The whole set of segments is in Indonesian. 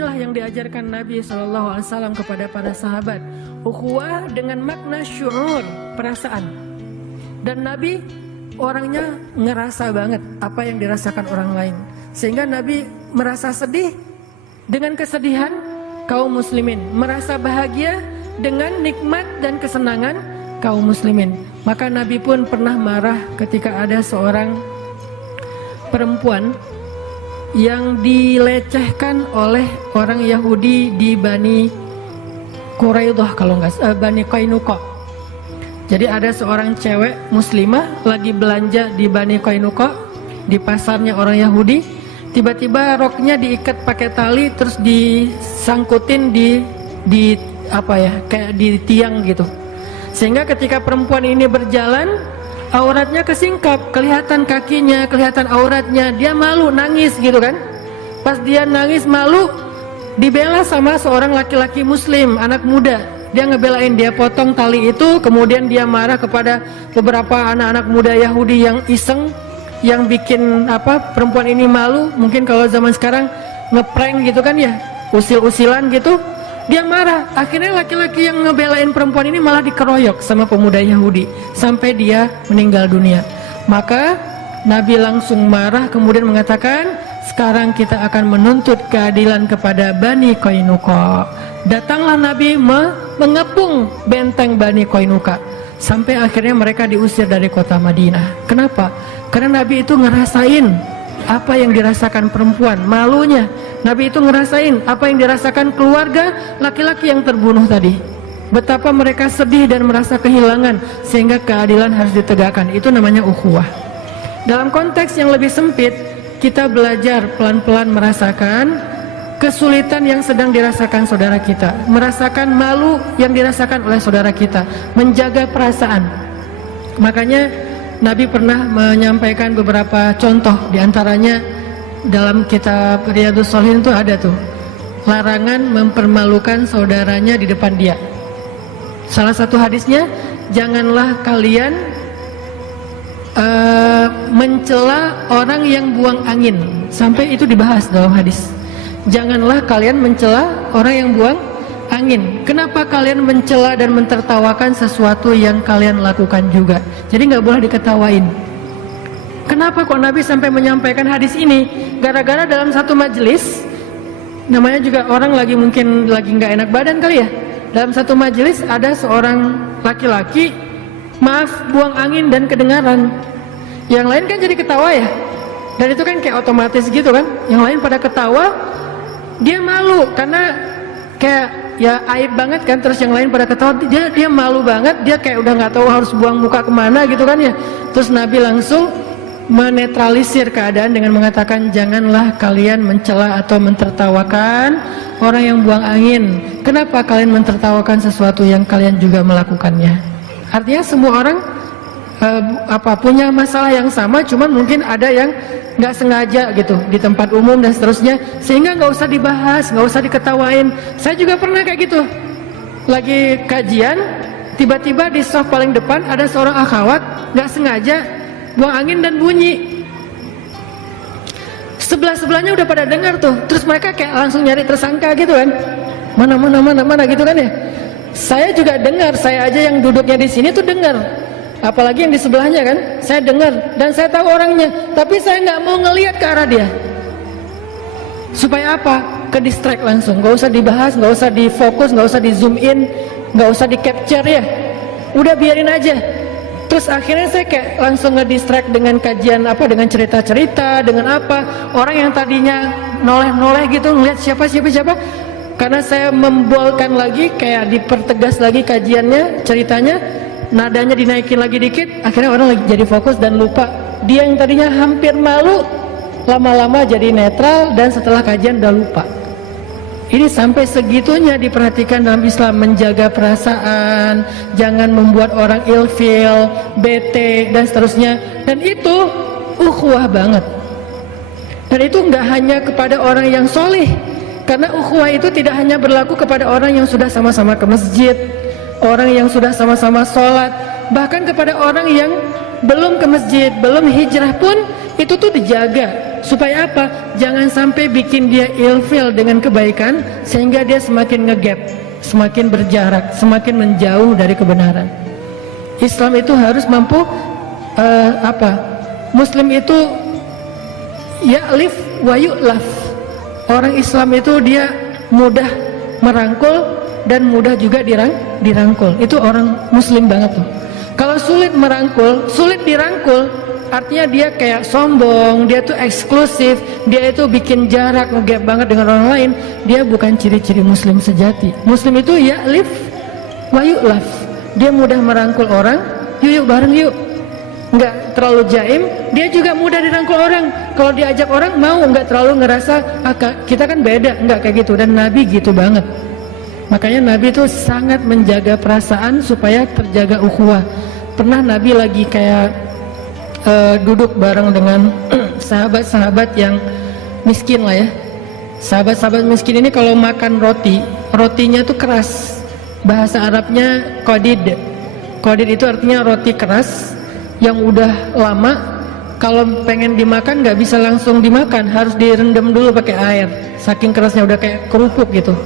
inilah yang diajarkan Nabi SAW kepada para sahabat. Ukhuwah dengan makna syu'ur, perasaan. Dan Nabi orangnya ngerasa banget apa yang dirasakan orang lain. Sehingga Nabi merasa sedih dengan kesedihan kaum muslimin, merasa bahagia dengan nikmat dan kesenangan kaum muslimin. Maka Nabi pun pernah marah ketika ada seorang perempuan yang dilecehkan oleh orang Yahudi di Bani Quraidah, kalau nggak Bani Qainuqa. Jadi ada seorang cewek muslimah lagi belanja di Bani Qainuqa, di pasarnya orang Yahudi. Tiba-tiba roknya diikat pakai tali, terus disangkutin di apa ya, kayak di tiang gitu. Sehingga ketika perempuan ini berjalan, auratnya kesingkap, kelihatan kakinya, kelihatan auratnya. Dia malu, nangis gitu kan. Pas dia nangis malu, dibela sama seorang laki-laki muslim, anak muda. Dia ngebelain, dia potong tali itu. Kemudian dia marah kepada beberapa anak-anak muda Yahudi yang iseng, yang bikin perempuan ini malu. Mungkin kalau zaman sekarang ngeprank gitu kan ya, usil-usilan gitu. Dia marah, akhirnya laki-laki yang ngebelain perempuan ini malah dikeroyok sama pemuda Yahudi sampai dia meninggal dunia. Maka Nabi langsung marah, kemudian mengatakan, sekarang kita akan menuntut keadilan kepada Bani Qainuqa. Datanglah Nabi mengepung benteng Bani Qainuqa sampai akhirnya mereka diusir dari kota Madinah. Kenapa? Karena Nabi itu ngerasain apa yang dirasakan perempuan, malunya. Nabi itu ngerasain apa yang dirasakan keluarga laki-laki yang terbunuh tadi. Betapa mereka sedih dan merasa kehilangan, sehingga keadilan harus ditegakkan. Itu namanya ukhuwah. Dalam konteks yang lebih sempit, kita belajar pelan-pelan merasakan kesulitan yang sedang dirasakan saudara kita, merasakan malu yang dirasakan oleh saudara kita, menjaga perasaan. Makanya Nabi pernah menyampaikan beberapa contoh, diantaranya dalam kitab Riyadhus Shalihin itu ada tuh, larangan mempermalukan saudaranya di depan dia. Salah satu hadisnya, janganlah kalian mencela orang yang buang angin. Sampai itu dibahas dalam hadis. Janganlah kalian mencela orang yang buang angin. Kenapa kalian mencela dan mentertawakan sesuatu yang kalian lakukan juga? Jadi nggak boleh diketawain. Kenapa kok Nabi sampai menyampaikan hadis ini? Gara-gara dalam satu majelis, namanya juga orang mungkin lagi nggak enak badan kali ya. Dalam satu majelis ada seorang laki-laki, maaf, buang angin dan kedengaran. Yang lain kan jadi ketawa ya. Dan itu kan kayak otomatis gitu kan. Yang lain pada ketawa, dia malu karena kayak ya aib banget kan. Terus yang lain pada ketawa, dia malu banget. Dia kayak udah nggak tahu harus buang muka kemana gitu kan ya. Terus Nabi langsung menetralisir keadaan dengan mengatakan, janganlah kalian mencela atau mentertawakan orang yang buang angin. Kenapa kalian mentertawakan sesuatu yang kalian juga melakukannya? Artinya semua orang punya masalah yang sama, cuman mungkin ada yang nggak sengaja gitu di tempat umum dan seterusnya, sehingga nggak usah dibahas, nggak usah diketawain. Saya juga pernah kayak gitu, lagi kajian, tiba-tiba di soft paling depan ada seorang akhwat nggak sengaja buang angin dan bunyi. Sebelahnya udah pada dengar tuh, terus mereka kayak langsung nyari tersangka gitu kan, mana gitu kan ya. Saya juga dengar, saya aja yang duduknya di sini tuh dengar, apalagi yang di sebelahnya kan, saya dengar dan saya tahu orangnya, tapi saya nggak mau ngelihat ke arah dia. Supaya apa? Ke distract langsung, nggak usah dibahas, nggak usah difokus, nggak usah di zoom in, nggak usah di capture ya, udah biarin aja. Terus akhirnya saya kayak langsung ngedistract dengan kajian dengan cerita-cerita, dengan orang yang tadinya noleh-noleh gitu ngeliat siapa. Karena saya membolkan lagi, kayak dipertegas lagi kajiannya, ceritanya, nadanya dinaikin lagi dikit, akhirnya orang lagi jadi fokus dan lupa. Dia yang tadinya hampir malu, lama-lama jadi netral dan setelah kajian udah lupa. Ini sampai segitunya diperhatikan dalam Islam, menjaga perasaan, jangan membuat orang ilfeel, bete dan seterusnya. Dan itu ukhuwah banget. Dan itu nggak hanya kepada orang yang solih, karena ukhuwah itu tidak hanya berlaku kepada orang yang sudah sama-sama ke masjid, orang yang sudah sama-sama sholat, bahkan kepada orang yang belum ke masjid, belum hijrah pun itu tuh dijaga. Supaya apa? Jangan sampai bikin dia ilfil dengan kebaikan sehingga dia semakin ngegap, semakin berjarak, semakin menjauh dari kebenaran. Islam itu harus mampu Muslim itu ya'lif wa yu'laf. Orang Islam itu dia mudah merangkul dan mudah juga dirangkul. Itu orang Muslim banget tuh. Kalau sulit merangkul, sulit dirangkul, artinya dia kayak sombong, dia tuh eksklusif, dia itu bikin jarak, ngegap banget dengan orang lain. Dia bukan ciri-ciri Muslim sejati. Muslim itu ya'lif wa yu'laf. Dia mudah merangkul orang, yuk bareng yuk. Nggak terlalu jaim, dia juga mudah dirangkul orang. Kalau diajak orang mau, nggak terlalu ngerasa kita kan beda, nggak kayak gitu. Dan Nabi gitu banget. Makanya Nabi itu sangat menjaga perasaan supaya terjaga ukhuwah. Pernah Nabi lagi kayak duduk bareng dengan sahabat-sahabat yang miskin lah ya. Sahabat-sahabat miskin ini kalau makan roti, rotinya tuh keras. Bahasa Arabnya qadid. Qadid itu artinya roti keras yang udah lama. Kalau pengen dimakan nggak bisa langsung dimakan, harus direndam dulu pakai air. Saking kerasnya udah kayak kerupuk gitu.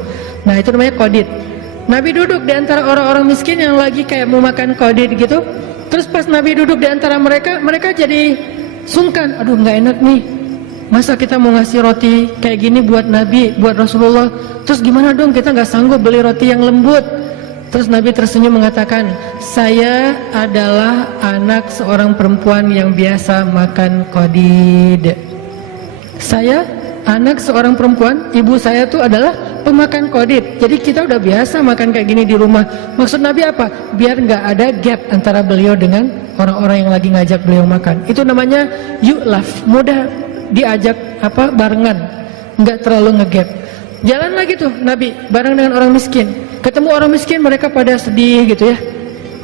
Nah itu namanya qadid. Nabi duduk di antara orang-orang miskin yang lagi kayak mau makan qadid gitu. Terus pas Nabi duduk di antara mereka, mereka jadi sungkan. Aduh nggak enak nih. Masa kita mau ngasih roti kayak gini buat Nabi, buat Rasulullah. Terus gimana dong, kita nggak sanggup beli roti yang lembut. Terus Nabi tersenyum mengatakan, saya adalah anak seorang perempuan yang biasa makan qadid. Saya anak seorang perempuan, ibu saya tuh adalah pemakan qadid. Jadi kita udah biasa makan kayak gini di rumah. Maksud Nabi apa? Biar nggak ada gap antara beliau dengan orang-orang yang lagi ngajak beliau makan. Itu namanya yu'laf, mudah diajak barengan, nggak terlalu ngegap. Jalan lagi tuh Nabi bareng dengan orang miskin. Ketemu orang miskin, mereka pada sedih gitu ya.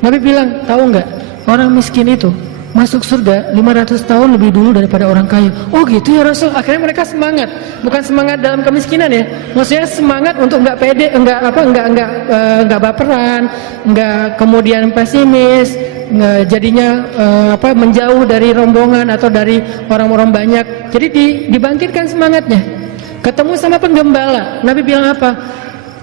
Nabi bilang, tahu nggak, orang miskin itu masuk surga 500 tahun lebih dulu daripada orang kaya. Oh gitu ya Rasul. Akhirnya mereka semangat, bukan semangat dalam kemiskinan ya, maksudnya semangat untuk nggak pede, nggak baperan, nggak kemudian pesimis, jadinya menjauh dari rombongan atau dari orang-orang banyak. Jadi dibangkitkan semangatnya. Ketemu sama penggembala, Nabi bilang apa?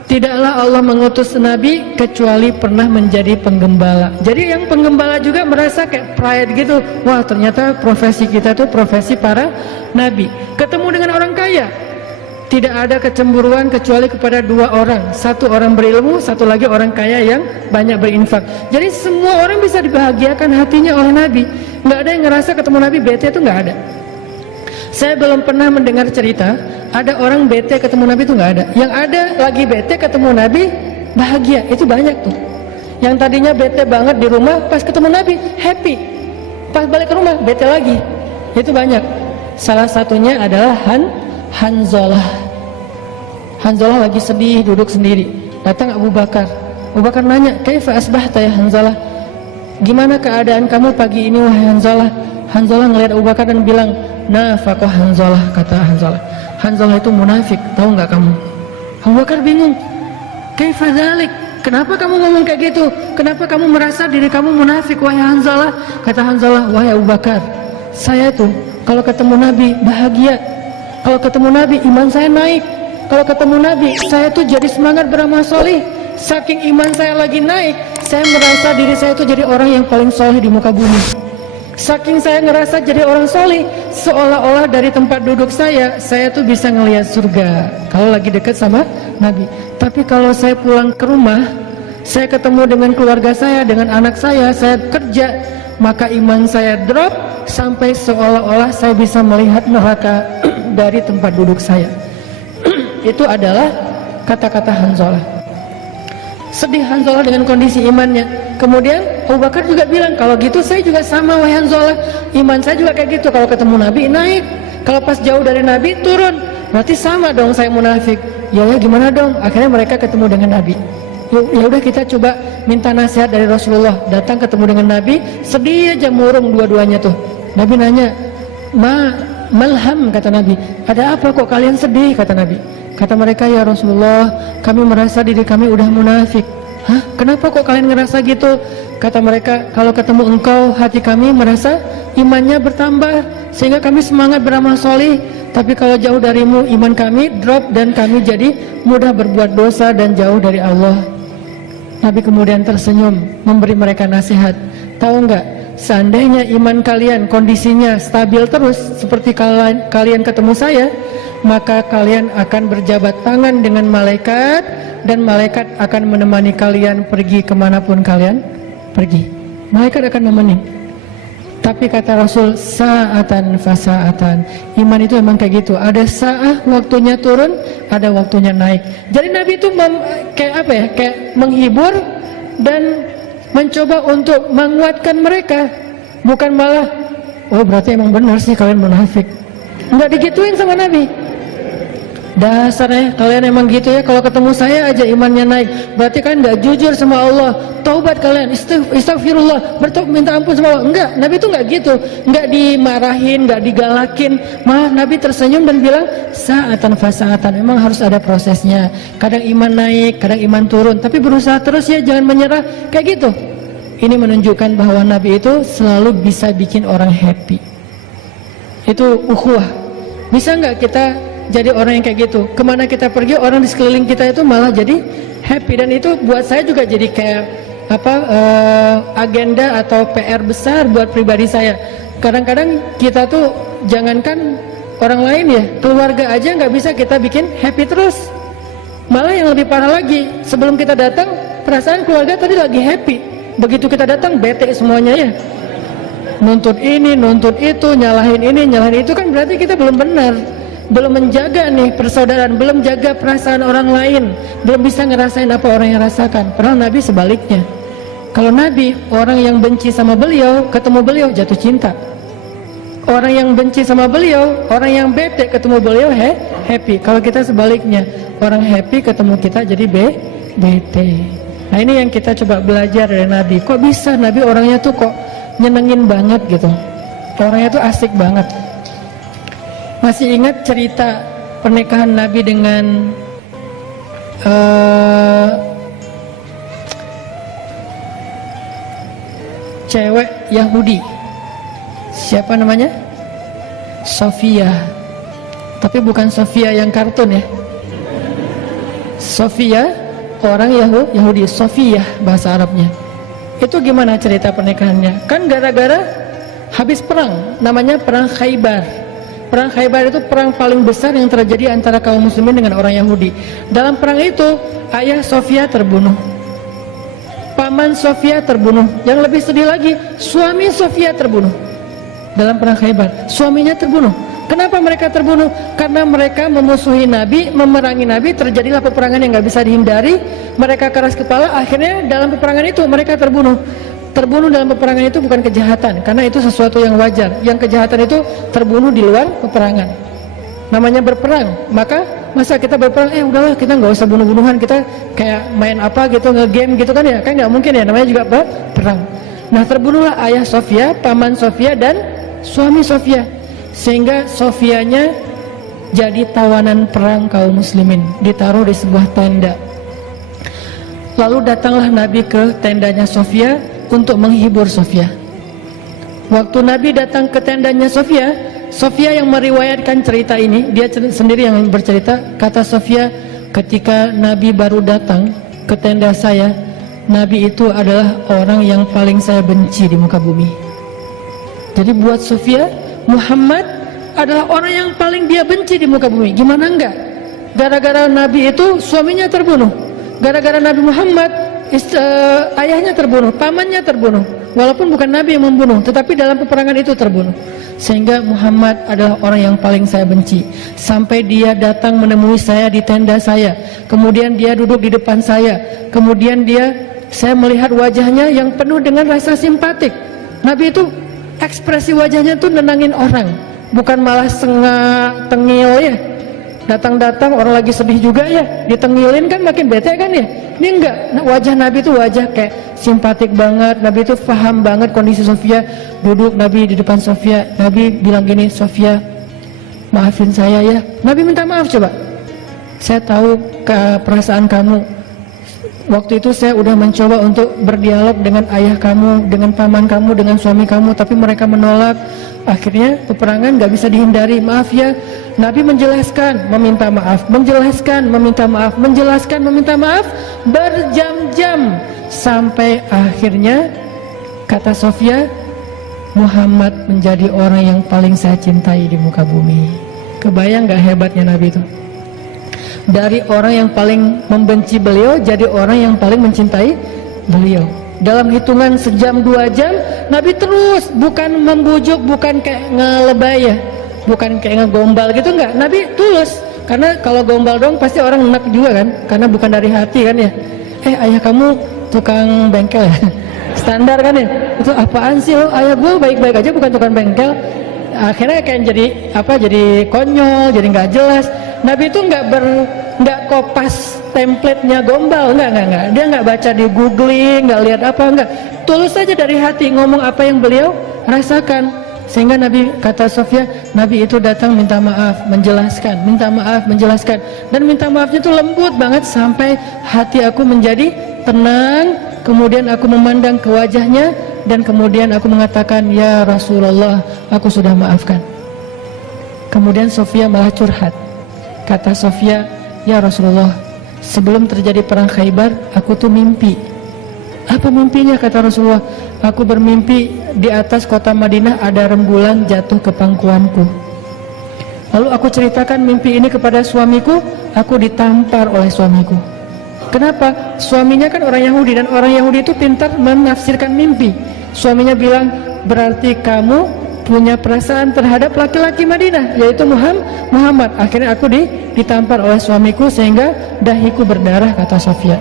Tidaklah Allah mengutus Nabi kecuali pernah menjadi penggembala. Jadi yang penggembala juga merasa kayak pride gitu. Wah ternyata profesi kita tuh profesi para Nabi. Ketemu dengan orang kaya, tidak ada kecemburuan kecuali kepada dua orang. Satu orang berilmu, satu lagi orang kaya yang banyak berinfak. Jadi semua orang bisa dibahagiakan hatinya oleh Nabi. Nggak ada yang ngerasa ketemu Nabi bete, itu nggak ada. Saya belum pernah mendengar cerita ada orang bete ketemu Nabi, itu nggak ada. Yang ada lagi bete ketemu Nabi bahagia, itu banyak tuh. Yang tadinya bete banget di rumah, pas ketemu Nabi happy, pas balik ke rumah bete lagi, itu banyak. Salah satunya adalah Hanzalah. Hanzalah lagi sedih duduk sendiri, datang Abu Bakar. Abu Bakar nanya, kaifa asbahta ya Hanzalah, gimana keadaan kamu pagi ini wahai Hanzalah? Hanzalah ngelihat Abu Bakar dan bilang, nafaqah Hanzalah, kata Hanzalah. Hanzalah itu munafik, tahu nggak kamu? Abu Bakar bingung, kaifa dzalik? Kenapa kamu ngomong kayak gitu? Kenapa kamu merasa diri kamu munafik wahai Hanzalah? Kata Hanzalah, wahai Abu Bakar, saya tuh kalau ketemu Nabi bahagia. Kalau ketemu Nabi iman saya naik. Kalau ketemu Nabi saya tuh jadi semangat beramal soleh. Saking iman saya lagi naik, saya merasa diri saya tuh jadi orang yang paling soleh di muka bumi. Saking saya ngerasa jadi orang soleh, seolah-olah dari tempat duduk saya tuh bisa ngelihat surga kalau lagi dekat sama Nabi. Tapi kalau saya pulang ke rumah, saya ketemu dengan keluarga saya, dengan anak saya kerja, maka iman saya drop sampai seolah-olah saya bisa melihat neraka dari tempat duduk saya. Itu adalah kata-kata Hanzalah. Sedih Hanzalah dengan kondisi imannya. Kemudian Abu Bakar juga bilang, kalau gitu saya juga sama wahai Hanzalah, iman saya juga kayak gitu. Kalau ketemu Nabi naik, kalau pas jauh dari Nabi turun. Berarti sama dong saya munafik. Ya gimana dong? Akhirnya mereka ketemu dengan Nabi. Ya udah kita coba minta nasihat dari Rasulullah. Datang ketemu dengan Nabi, sedih aja murung dua-duanya tuh. Nabi nanya, malham, kata Nabi. Ada apa kok kalian sedih, kata Nabi. Kata mereka, ya Rasulullah, kami merasa diri kami udah munafik. Hah? Kenapa kok kalian ngerasa gitu? Kata mereka, kalau ketemu engkau hati kami merasa imannya bertambah sehingga kami semangat beramal soleh. Tapi kalau jauh darimu iman kami drop dan kami jadi mudah berbuat dosa dan jauh dari Allah. Nabi kemudian tersenyum memberi mereka nasihat. Tahu enggak, seandainya iman kalian kondisinya stabil terus seperti kalian ketemu saya, maka kalian akan berjabat tangan dengan malaikat dan malaikat akan menemani kalian pergi kemanapun kalian pergi. Malaikat akan nemenin. Tapi kata Rasul, sa'atan fasa'atan. Iman itu memang kayak gitu. Ada sa'ah waktunya turun, ada waktunya naik. Jadi Nabi itu kayak apa ya? Kayak menghibur dan mencoba untuk menguatkan mereka. Bukan malah, oh berarti emang benar sih kalian munafik. Enggak digituin sama Nabi. Dasarnya kalian emang gitu ya, kalau ketemu saya aja imannya naik, berarti kalian nggak jujur sama Allah. Taubat kalian, istighfirullah, minta ampun sama Allah. Enggak, Nabi itu nggak gitu, nggak dimarahin, nggak digalakin, malah Nabi tersenyum dan bilang sa'atan fasa'atan. Memang harus ada prosesnya, kadang iman naik, kadang iman turun, tapi berusaha terus ya, jangan menyerah kayak gitu. Ini menunjukkan bahwa Nabi itu selalu bisa bikin orang happy. Itu ukhuwah. Bisa nggak kita jadi orang yang kayak gitu? Kemana kita pergi, orang di sekeliling kita itu malah jadi happy. Dan itu buat saya juga jadi kayak agenda atau PR besar buat pribadi saya. Kadang-kadang kita tuh jangankan orang lain ya, keluarga aja nggak bisa kita bikin happy terus. Malah yang lebih parah lagi, sebelum kita datang perasaan keluarga tadi lagi happy, begitu kita datang bete semuanya ya, nuntut ini, nuntut itu, nyalahin ini, nyalahin itu. Kan berarti kita belum benar, belum menjaga nih persaudaraan, belum jaga perasaan orang lain, belum bisa ngerasain apa orang yang rasakan. Padahal Nabi sebaliknya. Kalau Nabi, orang yang benci sama beliau, ketemu beliau jatuh cinta. Orang yang benci sama beliau, orang yang bete ketemu beliau happy. Kalau kita sebaliknya, orang happy ketemu kita jadi bete. Nah ini yang kita coba belajar dari Nabi. Kok bisa Nabi orangnya tuh kok nyenengin banget gitu, orangnya tuh asik banget. Masih ingat cerita pernikahan Nabi dengan cewek Yahudi, siapa namanya? Sofia. Tapi bukan Sofia yang kartun ya. Sofia, orang Yahudi. Sofia bahasa Arabnya. Itu gimana cerita pernikahannya? Kan gara-gara habis perang, namanya perang Khaybar. Perang Khaybar itu perang paling besar yang terjadi antara kaum muslimin dengan orang Yahudi. Dalam perang itu, ayah Sofia terbunuh, paman Sofia terbunuh. Yang lebih sedih lagi, suami Sofia terbunuh. Dalam perang Khaybar, suaminya terbunuh. Kenapa mereka terbunuh? Karena mereka memusuhi Nabi, memerangi Nabi. Terjadilah peperangan yang gak bisa dihindari. Mereka keras kepala, akhirnya dalam peperangan itu mereka terbunuh. Terbunuh dalam peperangan itu bukan kejahatan, karena itu sesuatu yang wajar. Yang kejahatan itu terbunuh di luar peperangan, namanya berperang. Maka masa kita berperang, udahlah kita nggak usah bunuh-bunuhan, kita kayak main apa gitu, nge-game gitu kan ya, kan nggak mungkin ya, namanya juga perang. Nah terbunuhlah ayah Sofia, paman Sofia, dan suami Sofia, sehingga Sofianya jadi tawanan perang kaum muslimin, ditaruh di sebuah tenda. Lalu datanglah Nabi ke tendanya Sofia untuk menghibur Sofia. Waktu Nabi datang ke tendanya Sofia, Sofia yang meriwayatkan cerita ini, dia sendiri yang bercerita. Kata Sofia, ketika Nabi baru datang ke tenda saya, Nabi itu adalah orang yang paling saya benci di muka bumi. Jadi buat Sofia, Muhammad adalah orang yang paling dia benci di muka bumi. Gimana enggak? Gara-gara Nabi itu suaminya terbunuh, gara-gara Nabi Muhammad ayahnya terbunuh, pamannya terbunuh. Walaupun bukan Nabi yang membunuh, tetapi dalam peperangan itu terbunuh. Sehingga Muhammad adalah orang yang paling saya benci. Sampai dia datang menemui saya di tenda saya, kemudian dia duduk di depan saya, kemudian saya melihat wajahnya yang penuh dengan rasa simpatik. Nabi itu ekspresi wajahnya tuh nenangin orang, bukan malah sengak, tengil ya. Datang-datang orang lagi sedih juga ya, ditengilin kan makin bete kan ya. Ini enggak, wajah Nabi itu wajah kayak simpatik banget. Nabi itu paham banget kondisi Sofia. Duduk Nabi di depan Sofia, Nabi bilang gini, Sofia, maafin saya ya. Nabi minta maaf coba. Saya tahu perasaan kamu, waktu itu saya udah mencoba untuk berdialog dengan ayah kamu, dengan paman kamu, dengan suami kamu, tapi mereka menolak. Akhirnya peperangan gak bisa dihindari. Maaf ya. Nabi menjelaskan, meminta maaf, menjelaskan, meminta maaf, menjelaskan, meminta maaf, berjam-jam, sampai akhirnya kata Sofia, Muhammad menjadi orang yang paling saya cintai di muka bumi. Kebayang gak hebatnya Nabi itu? Dari orang yang paling membenci beliau jadi orang yang paling mencintai beliau. Dalam hitungan sejam 2 jam Nabi terus, bukan membujuk, bukan kayak ngelebay ya, bukan kayak ngegombal gitu, enggak. Nabi tulus, karena kalau gombal dong pasti orang enak juga kan, karena bukan dari hati kan ya. Ayah kamu tukang bengkel ya? Standar kan ya, itu apaan sih lo? Ayah gue baik-baik aja bukan tukang bengkel. Akhirnya kayak jadi konyol, jadi nggak jelas. Nabi itu nggak kopas template-nya gombal, nggak. Dia nggak baca di googling, nggak lihat apa, nggak. Tulus saja dari hati ngomong apa yang beliau rasakan. Sehingga Nabi, kata Sofia, Nabi itu datang minta maaf, menjelaskan, minta maaf, menjelaskan, dan minta maafnya itu lembut banget sampai hati aku menjadi tenang. Kemudian aku memandang ke wajahnya dan kemudian aku mengatakan, ya Rasulullah, aku sudah maafkan. Kemudian Sofia malah curhat. Kata Sofia, ya Rasulullah, sebelum terjadi perang Khaybar, aku tuh mimpi. Apa mimpinya? Kata Rasulullah, aku bermimpi di atas kota Madinah ada rembulan jatuh ke pangkuanku. Lalu aku ceritakan mimpi ini kepada suamiku, aku ditampar oleh suamiku. Kenapa? Suaminya kan orang Yahudi, dan orang Yahudi itu pintar menafsirkan mimpi. Suaminya bilang, berarti kamu punya perasaan terhadap laki-laki Madinah, yaitu Muhammad. Akhirnya aku ditampar oleh suamiku sehingga dahiku berdarah, kata Sofia.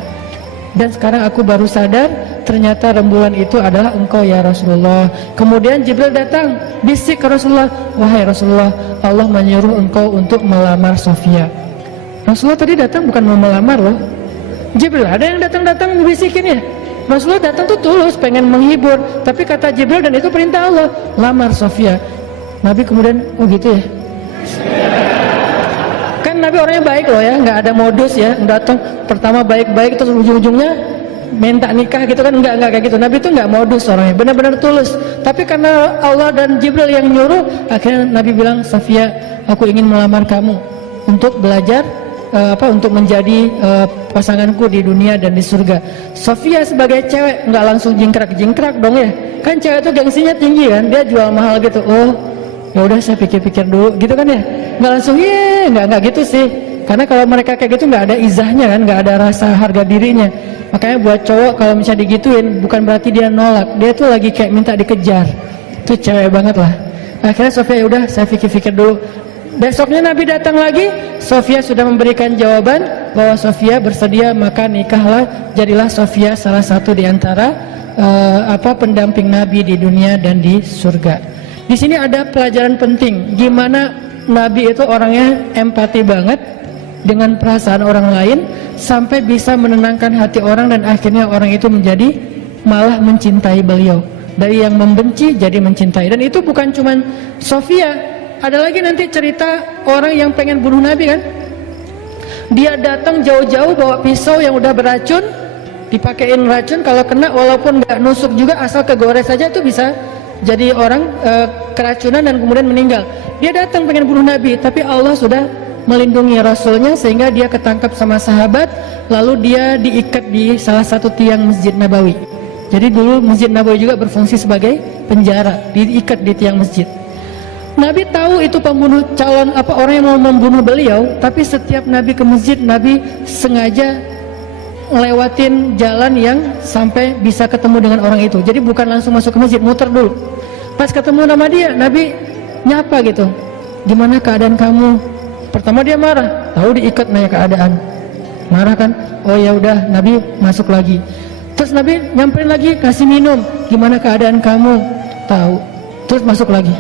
Dan sekarang aku baru sadar, ternyata rembulan itu adalah engkau ya Rasulullah. Kemudian Jibril datang, bisik ke Rasulullah, wahai Rasulullah, Allah menyuruh engkau untuk melamar Sofia. Rasulullah tadi datang bukan mau melamar loh. Jibril, ada yang datang bisikin ya. Rasulullah datang tuh tulus, pengen menghibur. Tapi kata Jibril, dan itu perintah Allah, lamar Sofia. Nabi kemudian, oh gitu ya. Kan Nabi orangnya baik loh ya, nggak ada modus ya. Datang pertama baik-baik, terus ujung-ujungnya minta nikah gitu kan, nggak kayak gitu. Nabi itu nggak modus orangnya, benar-benar tulus. Tapi karena Allah dan Jibril yang nyuruh, akhirnya Nabi bilang, Sofia, aku ingin melamar kamu untuk belajar untuk menjadi pasanganku di dunia dan di surga. Sofia sebagai cewek nggak langsung jingkrak dong ya, kan cewek itu gengsinya tinggi kan, dia jual mahal gitu. Oh ya udah, saya pikir-pikir dulu gitu kan ya, nggak langsung nggak gitu sih, karena kalau mereka kayak gitu nggak ada izahnya kan, nggak ada rasa harga dirinya. Makanya buat cowok kalau misalnya digituin, bukan berarti dia nolak, dia tuh lagi kayak minta dikejar. Itu cewek banget lah. Akhirnya Sofia, ya udah saya pikir-pikir dulu. Besoknya Nabi datang lagi, Sofia sudah memberikan jawaban bahwa Sofia bersedia, maka nikahlah, jadilah Sofia salah satu di antara pendamping Nabi di dunia dan di surga. Di sini ada pelajaran penting, gimana Nabi itu orangnya empati banget dengan perasaan orang lain sampai bisa menenangkan hati orang, dan akhirnya orang itu menjadi malah mencintai beliau. Dari yang membenci jadi mencintai. Dan itu bukan cuman Sofia. Ada lagi nanti cerita orang yang pengen bunuh Nabi kan. Dia datang jauh-jauh bawa pisau yang udah beracun, dipakein racun, kalau kena walaupun nggak nusuk juga, asal kegores saja tuh bisa jadi orang keracunan dan kemudian meninggal. Dia datang pengen bunuh Nabi, tapi Allah sudah melindungi Rasulnya sehingga dia ketangkap sama sahabat, lalu dia diikat di salah satu tiang Masjid Nabawi. Jadi dulu Masjid Nabawi juga berfungsi sebagai penjara, diikat di tiang masjid. Nabi tahu itu pembunuh, calon orang yang mau membunuh beliau, tapi setiap Nabi ke masjid, Nabi sengaja lewatin jalan yang sampai bisa ketemu dengan orang itu. Jadi bukan langsung masuk ke masjid, muter dulu. Pas ketemu nama dia, Nabi nyapa gitu, gimana keadaan kamu? Pertama dia marah, tahu diikat, nanya keadaan, marah kan? Oh ya udah, Nabi masuk lagi. Terus Nabi nyamperin lagi, kasih minum, gimana keadaan kamu? Tahu. Terus masuk lagi.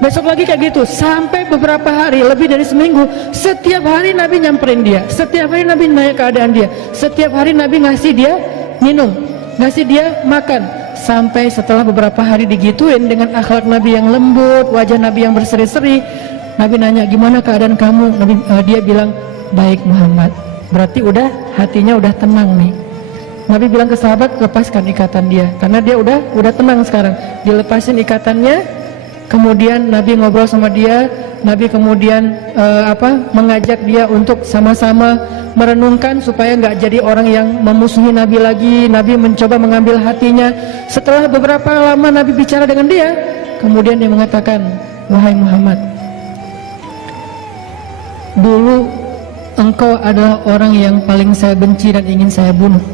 Besok lagi kayak gitu, sampai beberapa hari, lebih dari seminggu. Setiap hari Nabi nyamperin dia, setiap hari Nabi nanya keadaan dia, setiap hari Nabi ngasih dia minum, ngasih dia makan. Sampai setelah beberapa hari digituin dengan akhlak Nabi yang lembut, wajah Nabi yang berseri-seri, Nabi nanya, gimana keadaan kamu? Dia bilang, baik Muhammad. Berarti udah hatinya udah tenang nih. Nabi bilang ke sahabat, lepaskan ikatan dia, karena dia udah tenang sekarang. Dilepasin ikatannya, kemudian Nabi ngobrol sama dia. Nabi kemudian mengajak dia untuk sama-sama merenungkan supaya nggak jadi orang yang memusuhi Nabi lagi. Nabi mencoba mengambil hatinya. Setelah beberapa lama Nabi bicara dengan dia, kemudian dia mengatakan, wahai Muhammad, dulu engkau adalah orang yang paling saya benci dan ingin saya bunuh.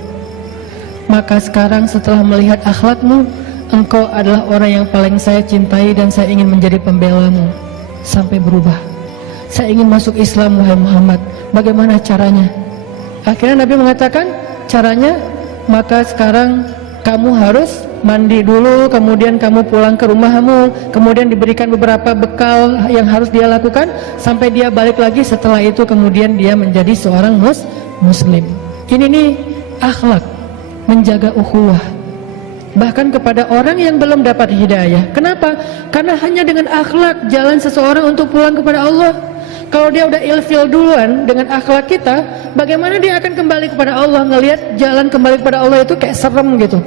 Maka sekarang setelah melihat akhlakmu, engkau adalah orang yang paling saya cintai dan saya ingin menjadi pembelamu sampai berubah. Saya ingin masuk Islam, wahai Muhammad. Bagaimana caranya? Akhirnya Nabi mengatakan, caranya, maka sekarang kamu harus mandi dulu, kemudian kamu pulang ke rumahmu, kemudian diberikan beberapa bekal yang harus dia lakukan sampai dia balik lagi. Setelah itu kemudian dia menjadi seorang muslim. Ini nih akhlak menjaga ukhuwah, bahkan kepada orang yang belum dapat hidayah. Kenapa? Karena hanya dengan akhlak jalan seseorang untuk pulang kepada Allah. Kalau dia udah ilfil duluan dengan akhlak kita, bagaimana dia akan kembali kepada Allah? Ngelihat jalan kembali kepada Allah itu kayak serem gitu.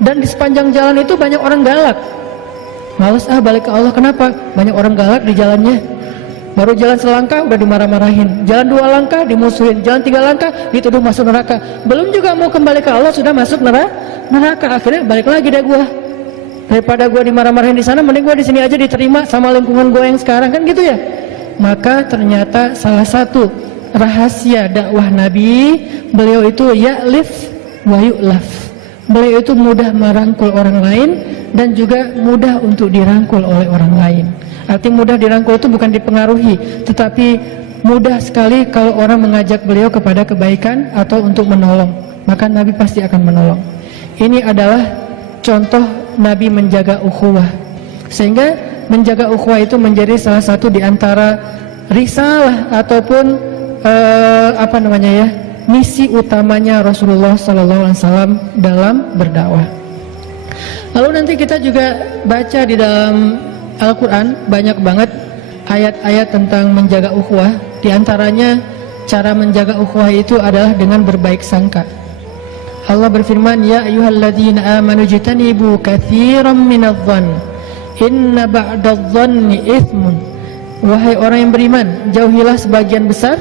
Dan di sepanjang jalan itu banyak orang galak. Males balik ke Allah. Kenapa? Banyak orang galak di jalannya. Baru jalan selangkah udah dimarah-marahin, jalan 2 langkah dimusuhin, jalan 3 langkah dituduh masuk neraka. Belum juga mau kembali ke Allah sudah masuk neraka. Akhirnya balik lagi deh gua. Daripada gua dimarah-marahin di sana, mending gua di sini aja diterima sama lingkungan gua yang sekarang, kan gitu ya. Maka ternyata salah satu rahasia dakwah Nabi, beliau itu ya'lif wa yu'laf. Beliau itu mudah merangkul orang lain dan juga mudah untuk dirangkul oleh orang lain. Arti mudah dirangkul itu bukan dipengaruhi, tetapi mudah sekali kalau orang mengajak beliau kepada kebaikan atau untuk menolong, maka Nabi pasti akan menolong. Ini adalah contoh Nabi menjaga ukhuwah. Sehingga menjaga ukhuwah itu menjadi salah satu di antara risalah ataupun misi utamanya Rasulullah SAW dalam berdakwah. Lalu nanti kita juga baca di dalam Al-Quran banyak banget ayat-ayat tentang menjaga ukhuwah. Di antaranya cara menjaga ukhuwah itu adalah dengan berbaik sangka. Allah berfirman, ya ayyuhalladzina amanu jtanibu katsiran minadh-dhann inna ba'dadh-dhanni itsmun. Wahai orang yang beriman, jauhilah sebagian besar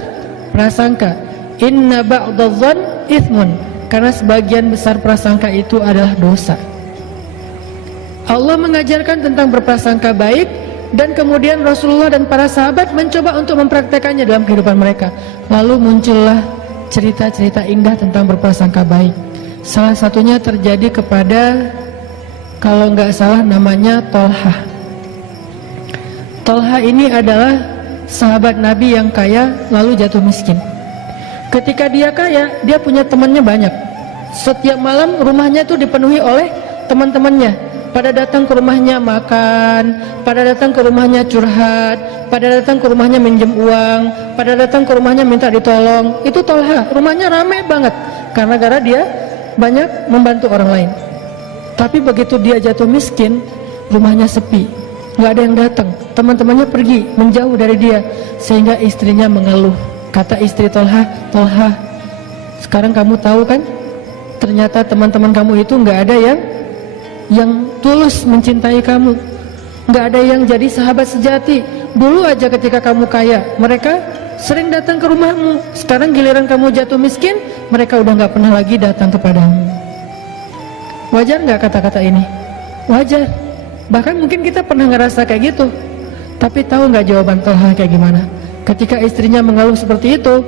prasangka. Inna ba'dadh-dhann itsmun, karena sebagian besar prasangka itu adalah dosa. Allah mengajarkan tentang berprasangka baik, dan kemudian Rasulullah dan para sahabat mencoba untuk mempraktekannya dalam kehidupan mereka. Lalu muncullah cerita-cerita indah tentang berprasangka baik. Salah satunya terjadi kepada, kalau nggak salah namanya Tolha. Tolha ini adalah sahabat Nabi yang kaya lalu jatuh miskin. Ketika dia kaya, dia punya temannya banyak. Setiap malam rumahnya itu dipenuhi oleh teman-temannya. Pada datang ke rumahnya makan, pada datang ke rumahnya curhat, pada datang ke rumahnya minjem uang, pada datang ke rumahnya minta ditolong. Itu Tolha, rumahnya ramai banget karena gara dia banyak membantu orang lain. Tapi begitu dia jatuh miskin, rumahnya sepi, nggak ada yang datang, teman-temannya pergi menjauh dari dia, sehingga istrinya mengeluh. Kata istri Tolha, Tolha, sekarang kamu tahu kan, ternyata teman-teman kamu itu nggak ada yang tulus mencintai kamu, nggak ada yang jadi sahabat sejati. Dulu aja ketika kamu kaya, mereka sering datang ke rumahmu. Sekarang giliran kamu jatuh miskin, mereka udah nggak pernah lagi datang kepadamu. Wajar nggak kata-kata ini? Wajar. Bahkan mungkin kita pernah ngerasa kayak gitu. Tapi tahu nggak jawaban Tolha kayak gimana? Ketika istrinya mengeluh seperti itu,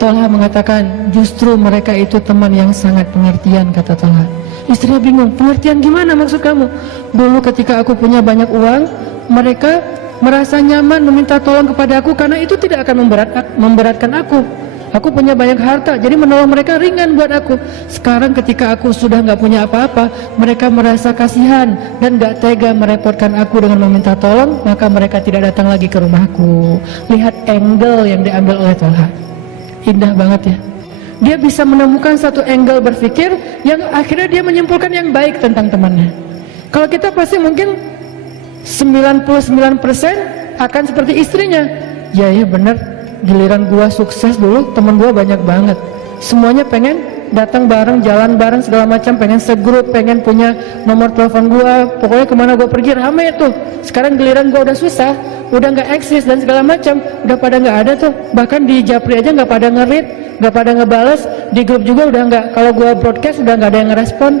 Tolha mengatakan, justru mereka itu teman yang sangat pengertian, kata Tolha. Istrinya bingung, pengertian gimana maksud kamu? Dulu ketika aku punya banyak uang, mereka merasa nyaman meminta tolong kepada aku karena itu tidak akan memberatkan aku. Aku punya banyak harta, jadi menolong mereka ringan buat aku. Sekarang ketika aku sudah nggak punya apa-apa, mereka merasa kasihan dan nggak tega merepotkan aku dengan meminta tolong, maka mereka tidak datang lagi ke rumahku. Lihat angle yang diambil oleh Tolha, indah banget ya. Dia bisa menemukan satu angle berpikir yang akhirnya dia menyimpulkan yang baik tentang temannya. Kalau kita pasti mungkin 99% akan seperti istrinya. Ya bener, giliran gua sukses dulu, temen gua banyak banget, semuanya pengen datang bareng, jalan bareng segala macam, pengen segrup, pengen punya nomor telepon gua, pokoknya kemana gua pergi rame tuh. Sekarang giliran gua udah susah, udah nggak eksis dan segala macam, udah pada nggak ada tuh. Bahkan di Japri aja nggak pada nge-read, nggak pada ngebales, di grup juga udah nggak, kalau gua broadcast udah nggak ada yang ngerespon,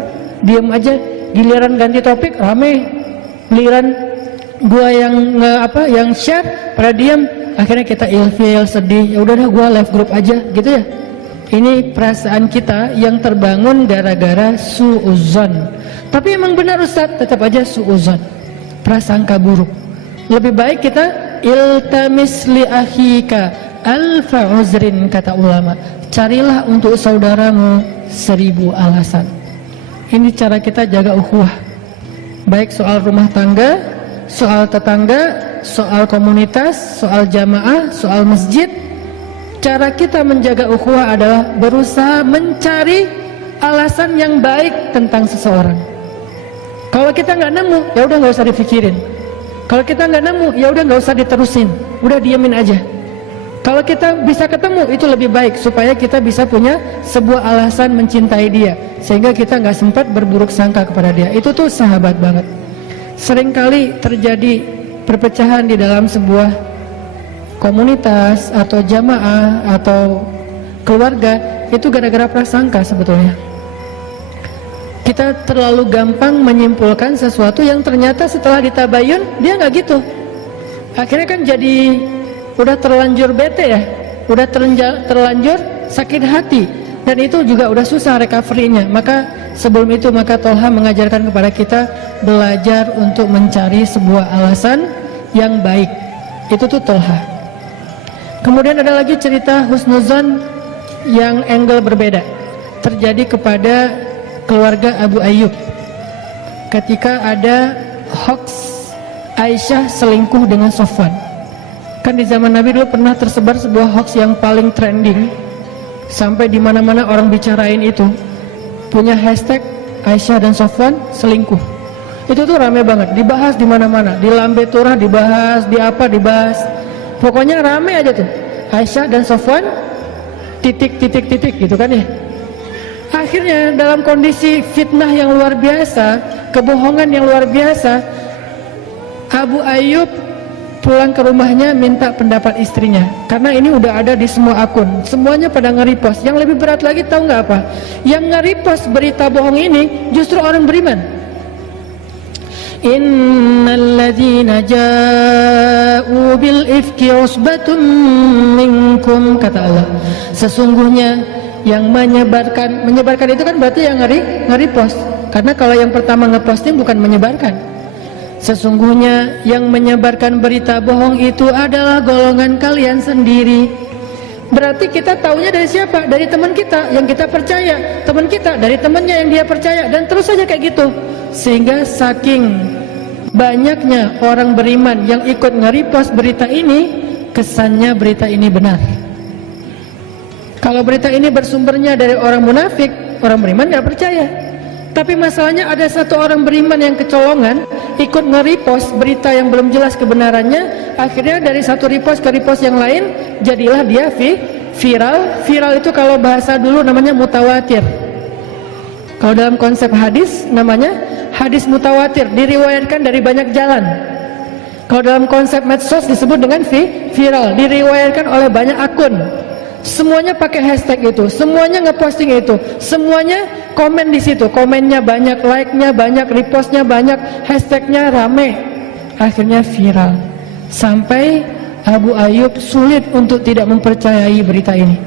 diem aja. Giliran ganti topik rame, giliran gua yang share pada diem, akhirnya kita ilfil, sedih, ya udah dah gua live group aja gitu ya. Ini perasaan kita yang terbangun gara-gara su'uzon. Tapi emang benar Ustaz, tetap aja su'uzon, prasangka buruk. Lebih baik kita iltamis li akhika alfa uzrin, kata ulama, carilah untuk saudaramu 1000 alasan. Ini cara kita jaga ukhuwah, baik soal rumah tangga, soal tetangga, soal komunitas, soal jamaah, soal masjid. Cara kita menjaga ukhuwah adalah berusaha mencari alasan yang baik tentang seseorang. Kalau kita nggak nemu, ya udah nggak usah dipikirin. Kalau kita nggak nemu, ya udah nggak usah diterusin, udah diemin aja. Kalau kita bisa ketemu, itu lebih baik supaya kita bisa punya sebuah alasan mencintai dia, sehingga kita nggak sempat berburuk sangka kepada dia. Itu tuh sahabat banget. Seringkali terjadi perpecahan di dalam sebuah komunitas atau jamaah atau keluarga, itu gara-gara prasangka sebetulnya. Kita terlalu gampang menyimpulkan sesuatu yang ternyata setelah ditabayun dia nggak gitu. Akhirnya kan jadi udah terlanjur bete ya, udah terlanjur sakit hati, dan itu juga udah susah recovery-nya. Maka sebelum itu maka Tolha mengajarkan kepada kita belajar untuk mencari sebuah alasan yang baik. Itu tuh Tolha. Kemudian ada lagi cerita husnuzon yang angle berbeda, terjadi kepada keluarga Abu Ayyub ketika ada hoax Aisyah selingkuh dengan Sofwan. Kan di zaman Nabi dulu pernah tersebar sebuah hoax yang paling trending, sampai di mana-mana orang bicarain itu, punya hashtag Aisyah dan Sofwan selingkuh. Itu tuh rame banget, dibahas di mana-mana, di Lambe Turah dibahas, di apa dibahas. Pokoknya rame aja tuh, Aisyah dan Sofwan titik gitu kan ya. Akhirnya dalam kondisi fitnah yang luar biasa, kebohongan yang luar biasa, Abu Ayyub pulang ke rumahnya minta pendapat istrinya, karena ini udah ada di semua akun, semuanya pada nge-repost. Yang lebih berat lagi tahu nggak apa? Yang nge-repost berita bohong ini justru orang beriman. Innalladzina ja'u bil ifki usbatum minkum, kata Allah, sesungguhnya yang menyebarkan itu kan berarti yang nge-repost, karena kalau yang pertama nge-posting bukan menyebarkan. Sesungguhnya yang menyebarkan berita bohong itu adalah golongan kalian sendiri. Berarti kita taunya dari siapa? Dari teman kita yang kita percaya, teman kita dari temannya yang dia percaya, dan terus saja kayak gitu. Sehingga saking banyaknya orang beriman yang ikut nge-repost berita ini, kesannya berita ini benar. Kalau berita ini bersumbernya dari orang munafik, orang beriman nggak percaya. Tapi masalahnya ada satu orang beriman yang kecolongan, ikut nge-repost berita yang belum jelas kebenarannya. Akhirnya dari satu repost ke repost yang lain, jadilah dia viral. Viral itu kalau bahasa dulu namanya mutawatir. Kalau dalam konsep hadis namanya hadis mutawatir, diriwayatkan dari banyak jalan. Kalau dalam konsep medsos disebut dengan viral, diriwayatkan oleh banyak akun. Semuanya pakai hashtag itu, semuanya ngeposting itu, semuanya komen di situ, komennya banyak, like-nya banyak, repostnya banyak, hashtagnya rame. Akhirnya viral, sampai Abu Ayyub sulit untuk tidak mempercayai berita ini.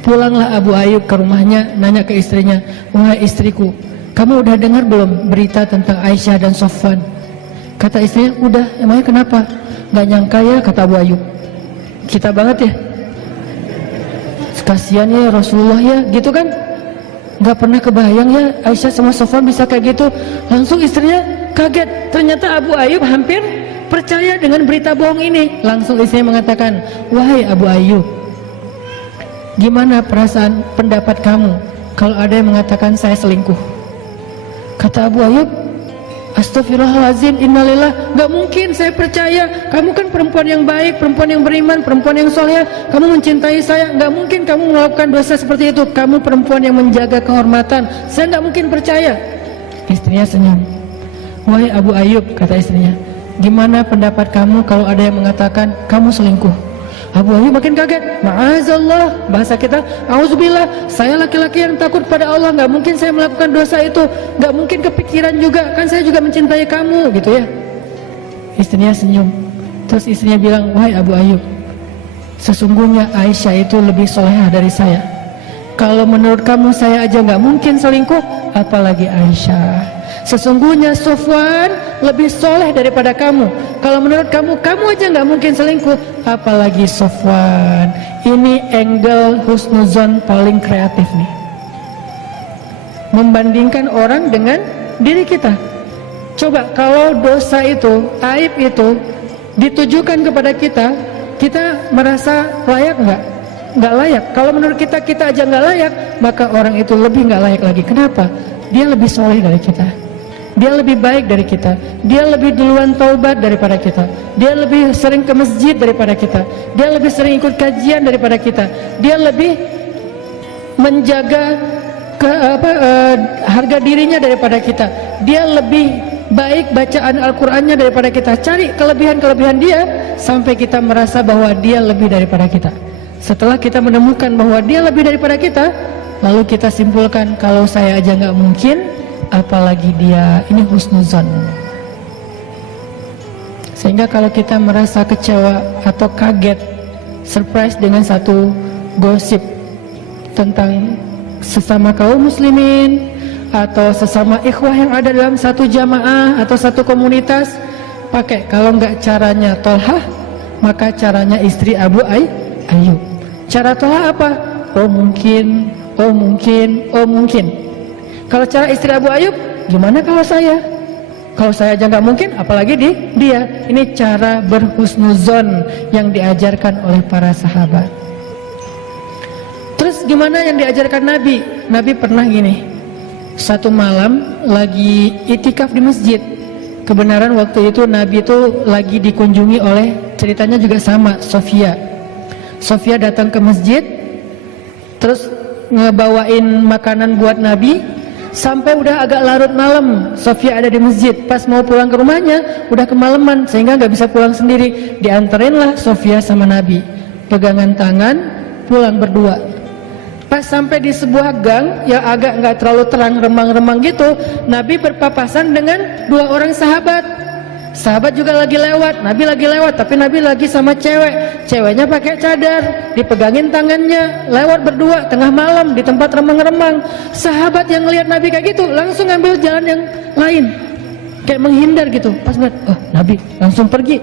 Pulanglah Abu Ayyub ke rumahnya, nanya ke istrinya, wahai istriku, kamu udah dengar belum berita tentang Aisyah dan Sofwan? Kata istrinya, udah. Emangnya kenapa? Gak nyangka ya, kata Abu Ayyub. Kita banget ya, kasiannya ya Rasulullah ya, gitu kan. Gak pernah kebayang ya Aisyah sama Sofwan bisa kayak gitu. Langsung istrinya kaget, ternyata Abu Ayyub hampir percaya dengan berita bohong ini. Langsung istrinya mengatakan, wahai Abu Ayyub, gimana perasaan pendapat kamu kalau ada yang mengatakan saya selingkuh? Kata Abu Ayyub, Astagfirullahaladzim, innalillah, gak mungkin saya percaya. Kamu kan perempuan yang baik, perempuan yang beriman, perempuan yang soleh. Kamu mencintai saya, gak mungkin kamu melakukan dosa seperti itu. Kamu perempuan yang menjaga kehormatan, saya gak mungkin percaya. Istrinya senyum. Wahai Abu Ayyub, kata istrinya, gimana pendapat kamu kalau ada yang mengatakan kamu selingkuh? Abu Ayyub makin kaget. Ma'azallah, bahasa kita, auzubillah, saya laki-laki yang takut pada Allah, gak mungkin saya melakukan dosa itu, gak mungkin kepikiran juga, kan saya juga mencintai kamu, gitu ya. Istrinya senyum. Terus istrinya bilang, wahai Abu Ayyub, sesungguhnya Aisyah itu lebih solehah dari saya. Kalau menurut kamu saya aja gak mungkin selingkuh, apalagi Aisyah. Sesungguhnya Sofwan lebih soleh daripada kamu. Kalau menurut kamu, kamu aja gak mungkin selingkuh, apalagi Sofwan. Ini angle husnuzon paling kreatif nih, membandingkan orang dengan diri kita. Coba kalau dosa itu, aib itu ditujukan kepada kita, kita merasa layak nggak? Nggak layak. Kalau menurut kita, kita aja nggak layak, maka orang itu lebih nggak layak lagi. Kenapa? Dia lebih soleh dari kita, dia lebih baik dari kita, dia lebih duluan taubat daripada kita, dia lebih sering ke masjid daripada kita, dia lebih sering ikut kajian daripada kita, dia lebih menjaga harga dirinya daripada kita, dia lebih baik bacaan Al-Qur'annya daripada kita. Cari kelebihan-kelebihan dia sampai kita merasa bahwa dia lebih daripada kita. Setelah kita menemukan bahwa dia lebih daripada kita, lalu kita simpulkan, kalau saya aja nggak mungkin, apalagi dia. Ini husnuzon. Sehingga kalau kita merasa kecewa atau kaget, surprise dengan satu gosip tentang sesama kaum muslimin atau sesama ikhwah yang ada dalam satu jamaah atau satu komunitas, pakai kalau nggak caranya Tolhah, maka caranya istri Abu Ayyub. Cara Tolhah apa? Oh mungkin, oh mungkin, oh mungkin. Kalau cara istri Abu Ayyub, gimana kalau saya? Kalau saya aja nggak mungkin, apalagi dia. Ini cara berhusnuzon yang diajarkan oleh para sahabat. Terus gimana yang diajarkan Nabi? Nabi pernah gini, satu malam lagi itikaf di masjid. Kebenaran waktu itu Nabi itu lagi dikunjungi oleh, ceritanya juga sama, Sofia datang ke masjid, terus ngebawain makanan buat Nabi. Sampai udah agak larut malam, Sofia ada di masjid. Pas mau pulang ke rumahnya, udah kemalaman sehingga nggak bisa pulang sendiri. Dianterinlah Sofia sama Nabi, pegangan tangan, pulang berdua. Pas sampai di sebuah gang yang agak nggak terlalu terang, remang-remang gitu, Nabi berpapasan dengan dua orang sahabat. Sahabat juga lagi lewat, Nabi lagi lewat, tapi Nabi lagi sama cewek. Ceweknya pakai cadar, dipegangin tangannya, lewat berdua tengah malam di tempat remang-remang. Sahabat yang ngelihat Nabi kayak gitu langsung ngambil jalan yang lain, kayak menghindar gitu. Pas ngeliat, oh Nabi, langsung pergi.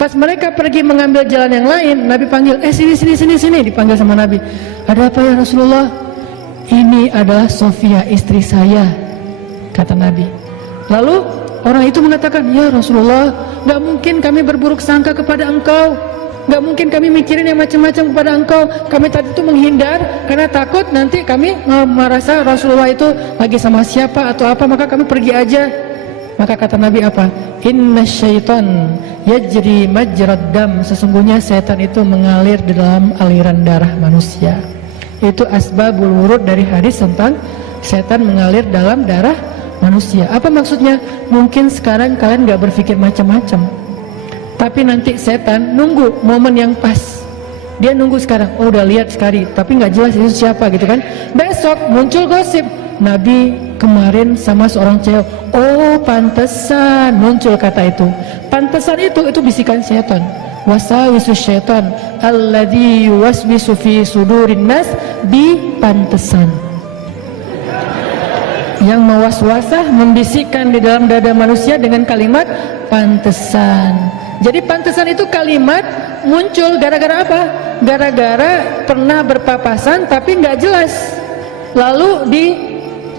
Pas mereka pergi mengambil jalan yang lain, Nabi panggil, sini, dipanggil sama Nabi. Ada apa ya Rasulullah? Ini adalah Sofia, istri saya, kata Nabi. Lalu orang itu mengatakan, ya Rasulullah, gak mungkin kami berburuk sangka kepada engkau, gak mungkin kami mikirin yang macam-macam kepada engkau. Kami tadi itu menghindar karena takut nanti kami merasa Rasulullah itu lagi sama siapa atau apa, maka kami pergi aja. Maka kata Nabi apa? Inna syaitan yajri majrad dam. Sesungguhnya setan itu mengalir di dalam aliran darah manusia. Itu asbabul wurud dari hadis tentang setan mengalir dalam darah manusia. Apa maksudnya? Mungkin sekarang kalian gak berpikir macam-macam, tapi nanti setan nunggu momen yang pas. Dia nunggu sekarang, oh udah lihat sekali, tapi gak jelas itu siapa gitu kan. Besok muncul gosip, Nabi kemarin sama seorang cewek. Oh pantesan muncul kata itu. Pantesan itu bisikan setan. Wasawisu syaitan alladzi yuwaswisu fi sudurin nas bi pantesan. Yang mewaswasah, membisikkan di dalam dada manusia dengan kalimat pantesan. Jadi pantesan itu kalimat muncul gara-gara apa? Gara-gara pernah berpapasan tapi nggak jelas, lalu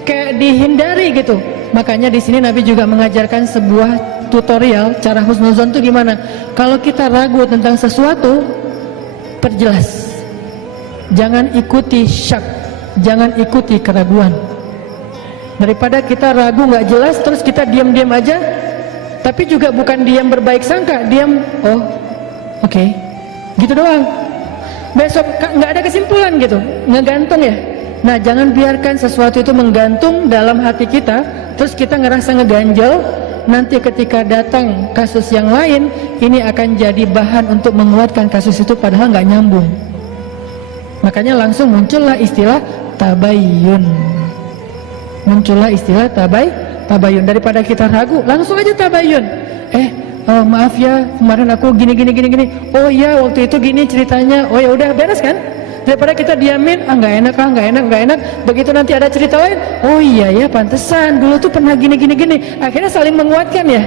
kayak dihindari gitu. Makanya di sini Nabi juga mengajarkan sebuah tutorial cara husnuzon itu gimana. Kalau kita ragu tentang sesuatu, perjelas. Jangan ikuti syak, jangan ikuti keraguan. Daripada kita ragu nggak jelas terus kita diam-diam aja, tapi juga bukan diam berbaik sangka, diam oke, gitu doang. Besok nggak ada kesimpulan gitu, ngegantung ya. Nah, jangan biarkan sesuatu itu menggantung dalam hati kita, terus kita ngerasa ngeganjel. Nanti ketika datang kasus yang lain, ini akan jadi bahan untuk menguatkan kasus itu padahal nggak nyambung. Makanya langsung muncullah istilah tabayyun. Tabayyun. Daripada kita ragu, langsung aja tabayyun. Maaf ya, kemarin aku gini. Oh iya, waktu itu gini ceritanya. Oh ya udah, beres kan? Daripada kita diamin, nggak enak. Begitu nanti ada cerita lain, oh iya ya, pantesan dulu tuh pernah gini. Akhirnya saling menguatkan ya.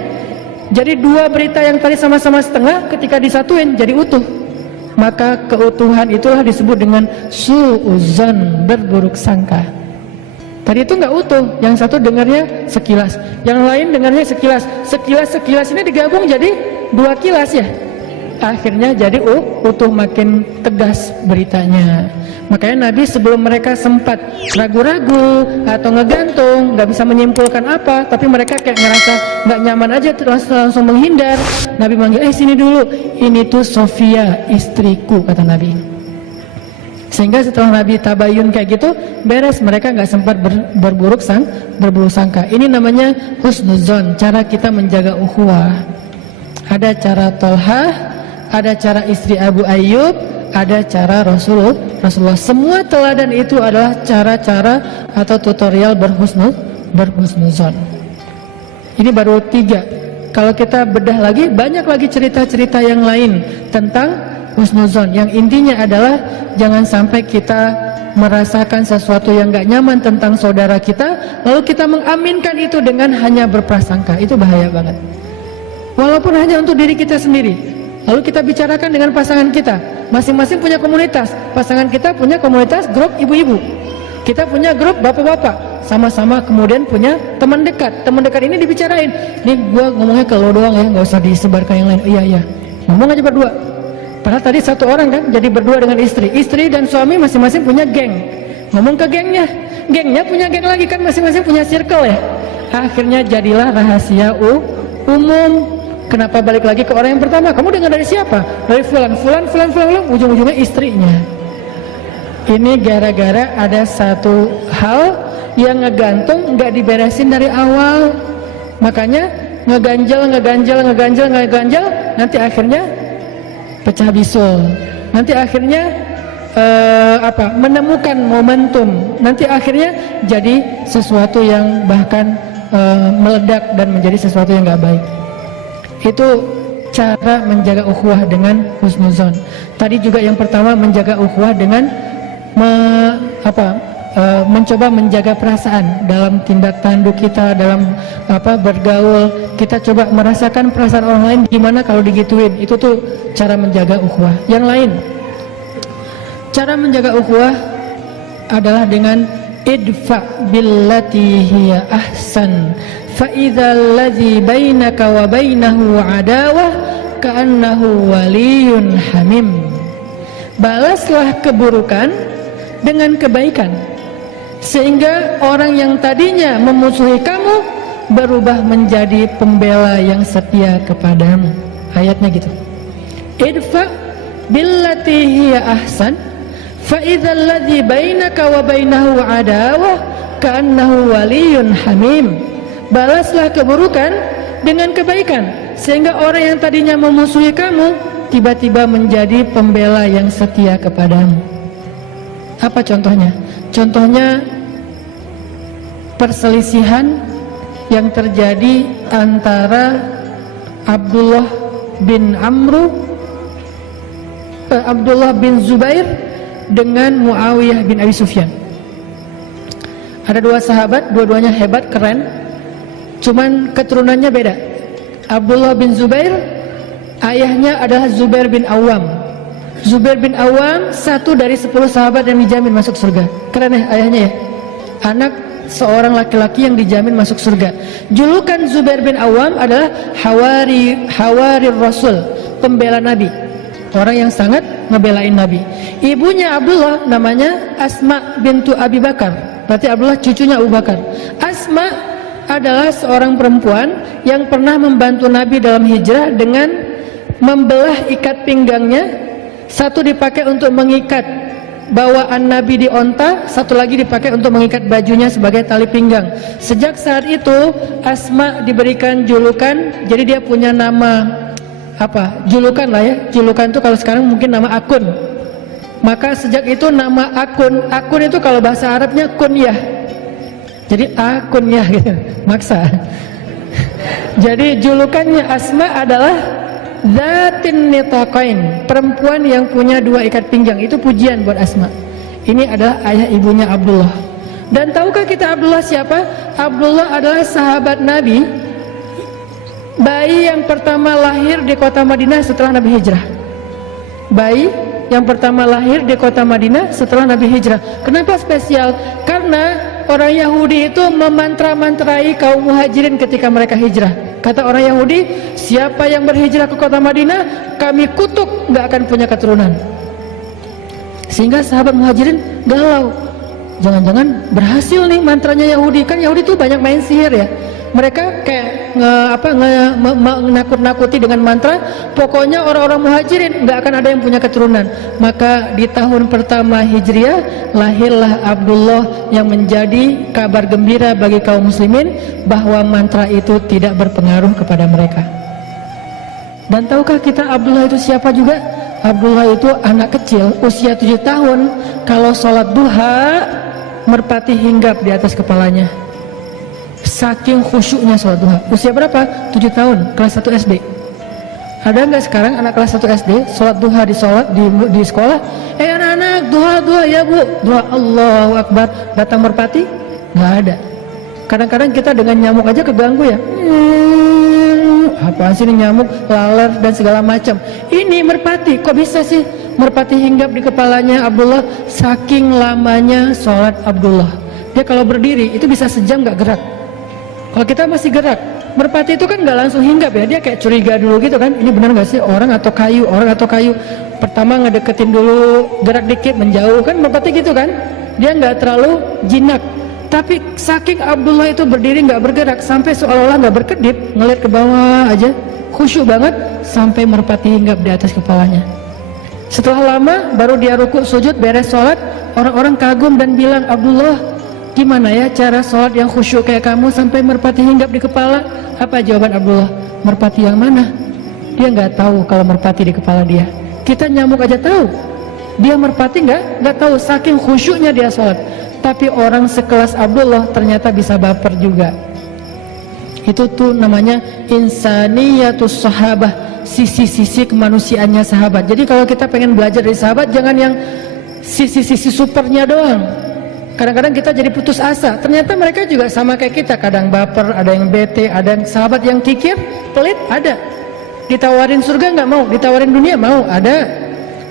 Jadi dua berita yang tadi sama-sama setengah, ketika disatuin jadi utuh. Maka keutuhan itulah disebut dengan su'uzon, berburuk sangka. Tadi itu nggak utuh, yang satu dengarnya sekilas, yang lain dengarnya sekilas ini digabung jadi 2 kilas ya. Akhirnya jadi utuh, makin tegas beritanya. Makanya Nabi sebelum mereka sempat ragu-ragu atau ngegantung, nggak bisa menyimpulkan apa, tapi mereka kayak ngerasa nggak nyaman aja, langsung menghindar. Nabi manggil, sini dulu, ini tuh Sofia, istriku, kata Nabi. Sehingga setelah Nabi tabayun kayak gitu, beres, mereka nggak sempat berburuk sangka. Ini namanya husnuzon, cara kita menjaga ukhuwah. Ada cara Tolhah, ada cara istri Abu Ayyub, ada cara Rasulullah. Semua teladan itu adalah cara-cara atau tutorial berhusnuzon. Ini baru 3. Kalau kita bedah lagi, banyak lagi cerita-cerita yang lain tentang husnuzon, yang intinya adalah jangan sampai kita merasakan sesuatu yang gak nyaman tentang saudara kita, lalu kita mengaminkan itu dengan hanya berprasangka. Itu bahaya banget. Walaupun hanya untuk diri kita sendiri. Lalu kita bicarakan dengan pasangan kita. Masing-masing punya komunitas. Pasangan kita punya komunitas grup ibu-ibu. Kita punya grup bapak-bapak. Sama-sama kemudian punya teman dekat. Teman dekat ini dibicarain. Nih gua ngomongnya ke lo doang ya, gak usah disebarkan yang lain. Iya. Ngomong aja berdua. Padahal tadi satu orang kan, jadi berdua dengan istri. Istri dan suami masing-masing punya geng. Ngomong ke gengnya punya geng lagi kan, masing-masing punya circle ya. Akhirnya jadilah rahasia umum. Kenapa balik lagi ke orang yang pertama? Kamu dengar dari siapa? Dari fulan, ujung-ujungnya istrinya. Ini gara-gara ada satu hal yang ngegantung, nggak diberesin dari awal. Makanya ngeganjel, nanti akhirnya pecah bisul, nanti akhirnya menemukan momentum, nanti akhirnya jadi sesuatu yang bahkan meledak dan menjadi sesuatu yang gak baik. Itu cara menjaga ukhuwah dengan husnuzon. Tadi juga yang pertama menjaga ukhuwah dengan mencoba menjaga perasaan dalam tindak tanduk kita, dalam bergaul. Kita coba merasakan perasaan orang lain gimana kalau digituin. Itu tuh cara menjaga ukhuwah. Yang lain, cara menjaga ukhuwah adalah dengan idfa billati hiya ahsan fa idzal ladzi bainaka wa bainahu adawah ka'annahu waliyyun hamim. Balaslah keburukan dengan kebaikan, sehingga orang yang tadinya memusuhi kamu berubah menjadi pembela yang setia kepadamu. Ayatnya gitu. Idfa billati hiya ahsan fa idzal ladzi bainaka wa bainahu adawah ka'annahu waliyyun hamim. Balaslah keburukan dengan kebaikan, sehingga orang yang tadinya memusuhi kamu tiba-tiba menjadi pembela yang setia kepadamu. Apa contohnya? Contohnya perselisihan yang terjadi antara Abdullah bin Zubair dengan Muawiyah bin Abi Sufyan. Ada 2 sahabat, dua-duanya hebat, keren, cuman keturunannya beda. Abdullah bin Zubair, ayahnya adalah Zubair bin Awam. Zubair bin Awam satu dari 10 sahabat yang dijamin masuk surga. Keren ya ayahnya ya. Anak seorang laki-laki yang dijamin masuk surga. Julukan Zubair bin Awam adalah Hawari Rasul, pembela Nabi, orang yang sangat ngebelain Nabi. Ibunya Abdullah namanya Asma bintu Abi Bakar, berarti Abdullah cucunya Abu Bakar. Asma adalah seorang perempuan yang pernah membantu Nabi dalam hijrah dengan membelah ikat pinggangnya. Satu dipakai untuk mengikat bawaan Nabi di onta, satu lagi dipakai untuk mengikat bajunya sebagai tali pinggang. Sejak saat itu Asma diberikan julukan, jadi dia punya nama julukan lah ya. Julukan itu kalau sekarang mungkin nama akun. Maka sejak itu nama akun itu kalau bahasa Arabnya kunyah. Jadi akunyah gitu, maksa. Jadi julukannya Asma adalah Zatin Nitaqain, perempuan yang punya dua ikat pinggang. Itu pujian buat Asma. Ini adalah ayah ibunya Abdullah. Dan tahukah kita Abdullah siapa? Abdullah adalah sahabat Nabi, bayi yang pertama lahir di kota Madinah setelah Nabi hijrah. Bayi yang pertama lahir di kota Madinah setelah Nabi hijrah. Kenapa spesial? Karena orang Yahudi itu memantra-mantrai kaum muhajirin ketika mereka hijrah. Kata orang Yahudi, siapa yang berhijrah ke kota Madinah, kami kutuk, nggak akan punya keturunan. Sehingga sahabat muhajirin galau, jangan-jangan berhasil nih mantranya Yahudi. Kan Yahudi tuh banyak main sihir ya. Mereka kayak menakut-nakuti dengan mantra. Pokoknya orang-orang muhajirin nggak akan ada yang punya keturunan. Maka di tahun pertama Hijriah lahirlah Abdullah yang menjadi kabar gembira bagi kaum muslimin bahwa mantra itu tidak berpengaruh kepada mereka. Dan tahukah kita Abdullah itu siapa juga? Abdullah itu anak kecil usia 7 tahun. Kalau sholat duha merpati hinggap di atas kepalanya. Saking khusyuknya sholat duha. Usia berapa? 7 tahun, kelas 1 SD. Ada nggak sekarang anak kelas 1 SD sholat duha di sekolah? Anak-anak duha ya bu, duha Allahu Akbar. Datang merpati? Nggak ada. Kadang-kadang kita dengan nyamuk aja keganggu ya. Apaan sih ini nyamuk, laler dan segala macam. Ini merpati, kok bisa sih merpati hinggap di kepalanya Abdullah? Saking lamanya sholat Abdullah. Dia kalau berdiri itu bisa sejam nggak gerak. Kalau kita masih gerak, merpati itu kan nggak langsung hinggap ya, dia kayak curiga dulu gitu kan, ini benar nggak sih orang atau kayu. Pertama ngedeketin dulu, gerak dikit, menjauh kan, merpati gitu kan, dia nggak terlalu jinak. Tapi saking Abdullah itu berdiri nggak bergerak, sampai seolah-olah nggak berkedip, ngeliat ke bawah aja, khusyuk banget, sampai merpati hinggap di atas kepalanya. Setelah lama, baru dia rukuk sujud, beres sholat, orang-orang kagum dan bilang, Abdullah, gimana ya cara sholat yang khusyuk kayak kamu sampai merpati hinggap di kepala? Apa jawaban Abdullah? Merpati yang mana? Dia nggak tahu kalau merpati di kepala dia. Kita nyamuk aja tahu. Dia merpati nggak tahu, saking khusyuknya dia sholat. Tapi orang sekelas Abdullah ternyata bisa baper juga. Itu tuh namanya insaniyatus sahabah, sisi-sisi kemanusiaannya sahabat. Jadi kalau kita pengen belajar dari sahabat, jangan yang sisi-sisi supernya doang. Kadang-kadang kita jadi putus asa. Ternyata mereka juga sama kayak kita. Kadang baper, ada yang bete, ada yang sahabat yang kikir, pelit, ada. Ditawarin surga nggak mau, ditawarin dunia mau, ada.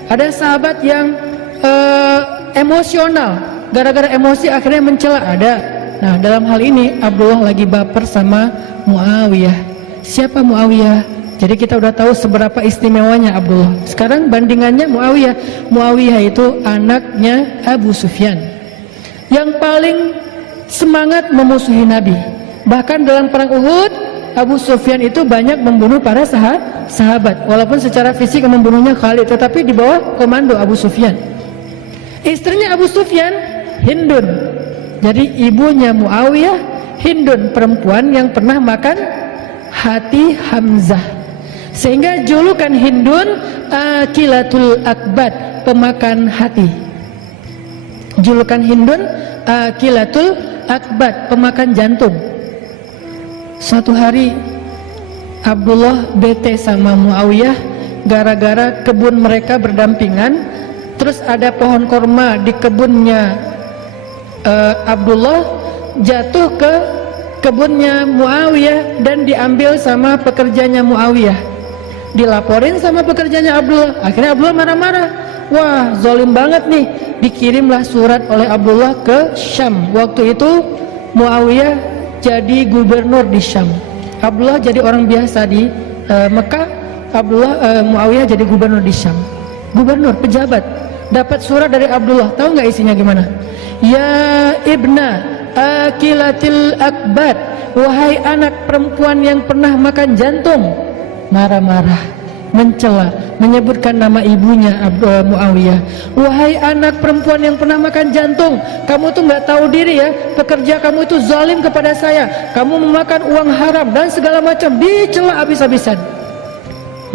Ada sahabat yang emosional, gara-gara emosi akhirnya mencela, ada. Nah dalam hal ini Abdullah lagi baper sama Muawiyah. Siapa Muawiyah? Jadi kita udah tahu seberapa istimewanya Abdullah. Sekarang bandingannya Muawiyah. Muawiyah itu anaknya Abu Sufyan, yang paling semangat memusuhi Nabi. Bahkan dalam perang Uhud, Abu Sufyan itu banyak membunuh para sahabat. Walaupun secara fisik membunuhnya Khalid, tetapi di bawah komando Abu Sufyan. Istrinya Abu Sufyan, Hindun. Jadi ibunya Muawiyah, Hindun, perempuan yang pernah makan hati Hamzah. Sehingga julukan Hindun Akilatul Akbad, pemakan hati. Julukan Hindun Akilatul Akbad, pemakan jantung. Suatu hari Abdullah bete sama Muawiyah gara-gara kebun mereka berdampingan. Terus ada pohon korma di kebunnya Abdullah jatuh ke kebunnya Muawiyah dan diambil sama pekerjanya Muawiyah. Dilaporin sama pekerjanya Abdullah. Akhirnya Abdullah marah-marah. Wah, zalim banget nih. Dikirimlah surat oleh Abdullah ke Syam. Waktu itu Muawiyah jadi gubernur di Syam. Abdullah jadi orang biasa di Mekah. Muawiyah jadi gubernur di Syam. Gubernur, pejabat. Dapat surat dari Abdullah. Tahu nggak isinya gimana? Ya ibna akilatil akbat, wahai anak perempuan yang pernah makan jantung. Marah-marah, mencela, menyebutkan nama ibunya Muawiyah. Wahai anak perempuan yang pernah makan jantung, kamu tuh nggak tahu diri ya, pekerja kamu itu zalim kepada saya, kamu memakan uang haram dan segala macam, dicela habis-habisan.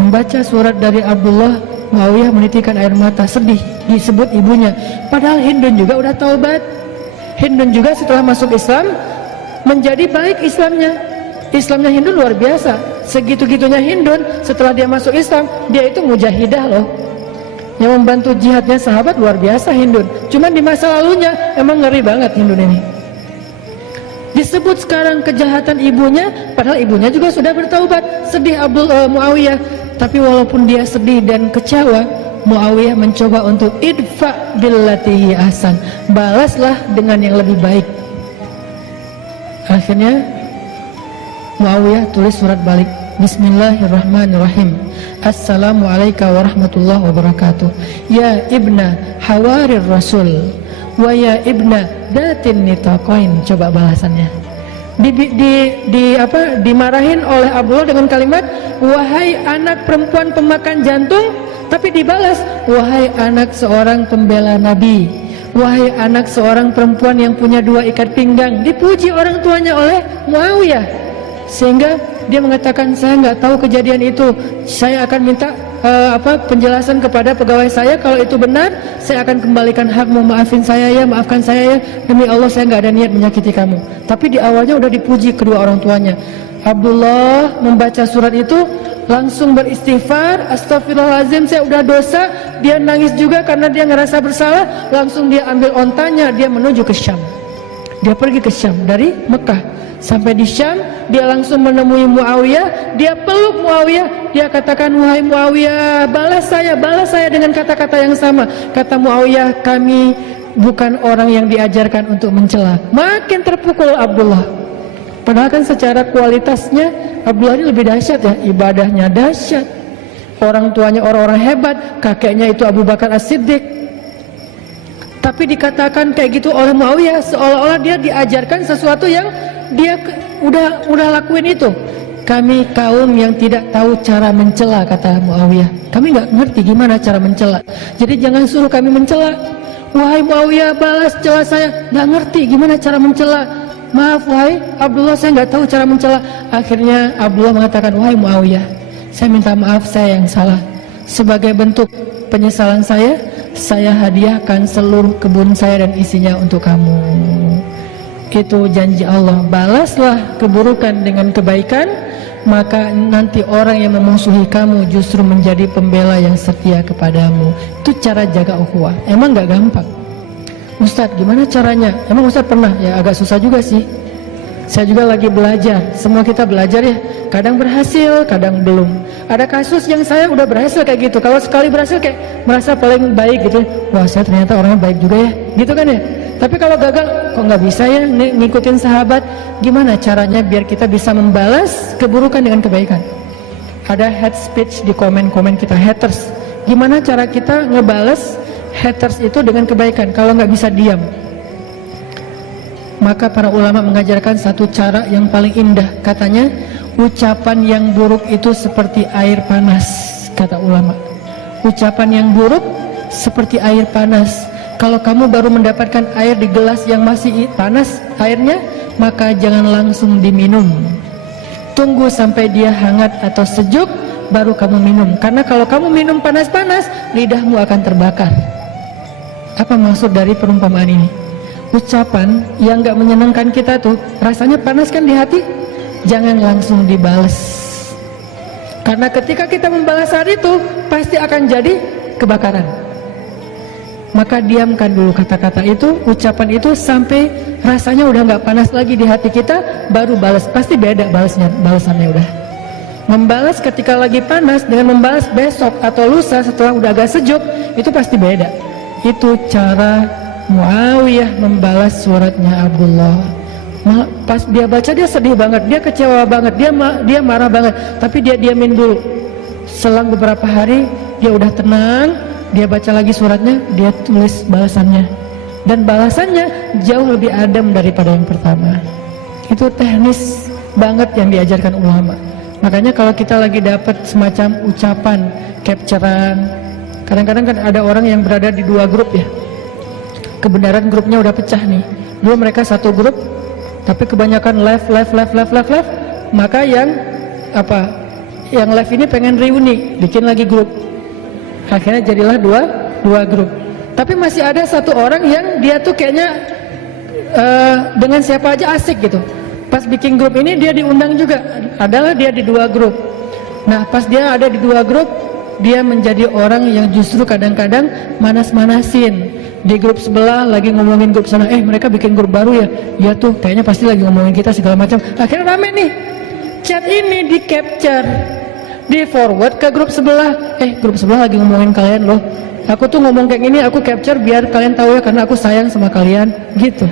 Membaca surat dari Abdullah, Muawiyah menitikkan air mata, sedih, disebut ibunya. Padahal Hindun juga udah taubat. Hindun juga setelah masuk Islam menjadi baik Islamnya. Islamnya Hindun luar biasa. Segitu-gitunya Hindun setelah dia masuk Islam, dia itu mujahidah loh. Yang membantu jihadnya sahabat luar biasa Hindun. Cuman di masa lalunya emang ngeri banget Hindun ini. Disebut sekarang kejahatan ibunya, padahal ibunya juga sudah bertaubat. Sedih Muawiyah. Tapi walaupun dia sedih dan kecewa, Muawiyah mencoba untuk idfa billatihi ahsan, balaslah dengan yang lebih baik. Akhirnya Muawiyah tulis surat balik, Bismillahirrahmanirrahim. Assalamualaikum warahmatullahi wabarakatuh. Ya ibna hawarir rasul, wa ya ibna datin nitaqain. Coba balasannya. Dimarahin oleh Abdullah dengan kalimat wahai anak perempuan pemakan jantung, tapi dibalas wahai anak seorang pembela Nabi, wahai anak seorang perempuan yang punya dua ikat pinggang. Dipuji orang tuanya oleh Muawiyah, sehingga dia mengatakan saya nggak tahu kejadian itu, saya akan minta penjelasan kepada pegawai saya, kalau itu benar saya akan kembalikan hakmu, maafkan saya ya, demi Allah saya nggak ada niat menyakiti kamu. Tapi di awalnya udah dipuji kedua orang tuanya. Abdullah membaca surat itu langsung beristighfar, astagfirullahaladzim saya udah dosa. Dia nangis juga karena dia ngerasa bersalah. Langsung dia ambil ontanya, dia menuju ke Syam. Dia pergi ke Syam dari Mekah. Sampai di Syam, dia langsung menemui Muawiyah. Dia peluk Muawiyah. Dia katakan, wahai Muawiyah, balas saya dengan kata-kata yang sama. Kata Muawiyah, kami bukan orang yang diajarkan untuk mencela. Makin terpukul Abdullah. Padahal kan secara kualitasnya Abdullah ini lebih dahsyat ya, ibadahnya dahsyat, orang tuanya orang-orang hebat, kakeknya itu Abu Bakar As-Siddiq. Tapi dikatakan kayak gitu oleh Muawiyah, seolah-olah dia diajarkan sesuatu yang dia udah lakuin itu. Kami kaum yang tidak tahu cara mencela, kata Muawiyah. Kami nggak ngerti gimana cara mencela. Jadi jangan suruh kami mencela. Wahai Muawiyah, balas cela saya. Nggak ngerti gimana cara mencela. Maaf wahai Abdullah, saya nggak tahu cara mencela. Akhirnya Abdullah mengatakan, wahai Muawiyah, saya minta maaf, saya yang salah. Sebagai bentuk penyesalan saya hadiahkan seluruh kebun saya dan isinya untuk kamu. Itu janji Allah, balaslah keburukan dengan kebaikan, maka nanti orang yang memusuhi kamu justru menjadi pembela yang setia kepadamu. Itu cara jaga ukhuwah. Emang gak gampang. Ustadz, gimana caranya? Emang Ustadz pernah? Ya agak susah juga sih. Saya juga lagi belajar. Semua kita belajar ya. Kadang berhasil, kadang belum. Ada kasus yang saya udah berhasil kayak gitu. Kalau sekali berhasil kayak merasa paling baik gitu. Wah, saya ternyata orangnya baik juga ya. Gitu kan ya. Tapi kalau gagal, kok nggak bisa ya ngikutin sahabat? Gimana caranya biar kita bisa membalas keburukan dengan kebaikan? Ada hate speech di komen-komen kita, haters. Gimana cara kita ngebales haters itu dengan kebaikan kalau nggak bisa diam? Maka para ulama mengajarkan satu cara yang paling indah. Katanya, ucapan yang buruk itu seperti air panas, kata ulama. Ucapan yang buruk seperti air panas. Kalau kamu baru mendapatkan air di gelas yang masih panas airnya, maka jangan langsung diminum. Tunggu sampai dia hangat atau sejuk, baru kamu minum. Karena kalau kamu minum panas-panas, lidahmu akan terbakar. Apa maksud dari perumpamaan ini? Ucapan yang gak menyenangkan kita tuh, rasanya panas kan di hati, jangan langsung dibales. Karena ketika kita membalas saat itu, pasti akan jadi kebakaran. Maka diamkan dulu kata-kata itu, ucapan itu sampai rasanya udah nggak panas lagi di hati kita, baru balas. Pasti beda balasannya udah. Membalas ketika lagi panas dengan membalas besok atau lusa setelah udah agak sejuk, itu pasti beda. Itu cara Muawiyah membalas suratnya Abdullah. Pas dia baca dia sedih banget, dia kecewa banget, dia marah banget, tapi dia diamin dulu. Selang beberapa hari dia udah tenang. Dia baca lagi suratnya, dia tulis balasannya. dan balasannya jauh lebih adem daripada yang pertama. Itu teknis banget yang diajarkan ulama. Makanya kalau kita lagi dapat semacam ucapan, capturean, kadang-kadang kan ada orang yang berada di dua grup ya, kebenaran grupnya udah pecah nih. Dulu mereka satu grup, tapi kebanyakan left, maka yang left ini pengen reuni, bikin lagi grup, akhirnya jadilah dua grup. Tapi masih ada satu orang yang dia tuh kayaknya dengan siapa aja asik gitu. Pas bikin grup ini dia diundang juga, adalah dia di dua grup. Nah pas dia ada di dua grup, dia menjadi orang yang justru kadang-kadang manas-manasin. Di grup sebelah lagi ngomongin grup sana, mereka bikin grup baru ya, ya tuh kayaknya pasti lagi ngomongin kita segala macam. Akhirnya rame nih, chat ini di capture, di forward ke grup sebelah. Grup sebelah lagi ngomongin kalian loh, aku tuh ngomong kayak gini, aku capture biar kalian tahu ya, karena aku sayang sama kalian gitu.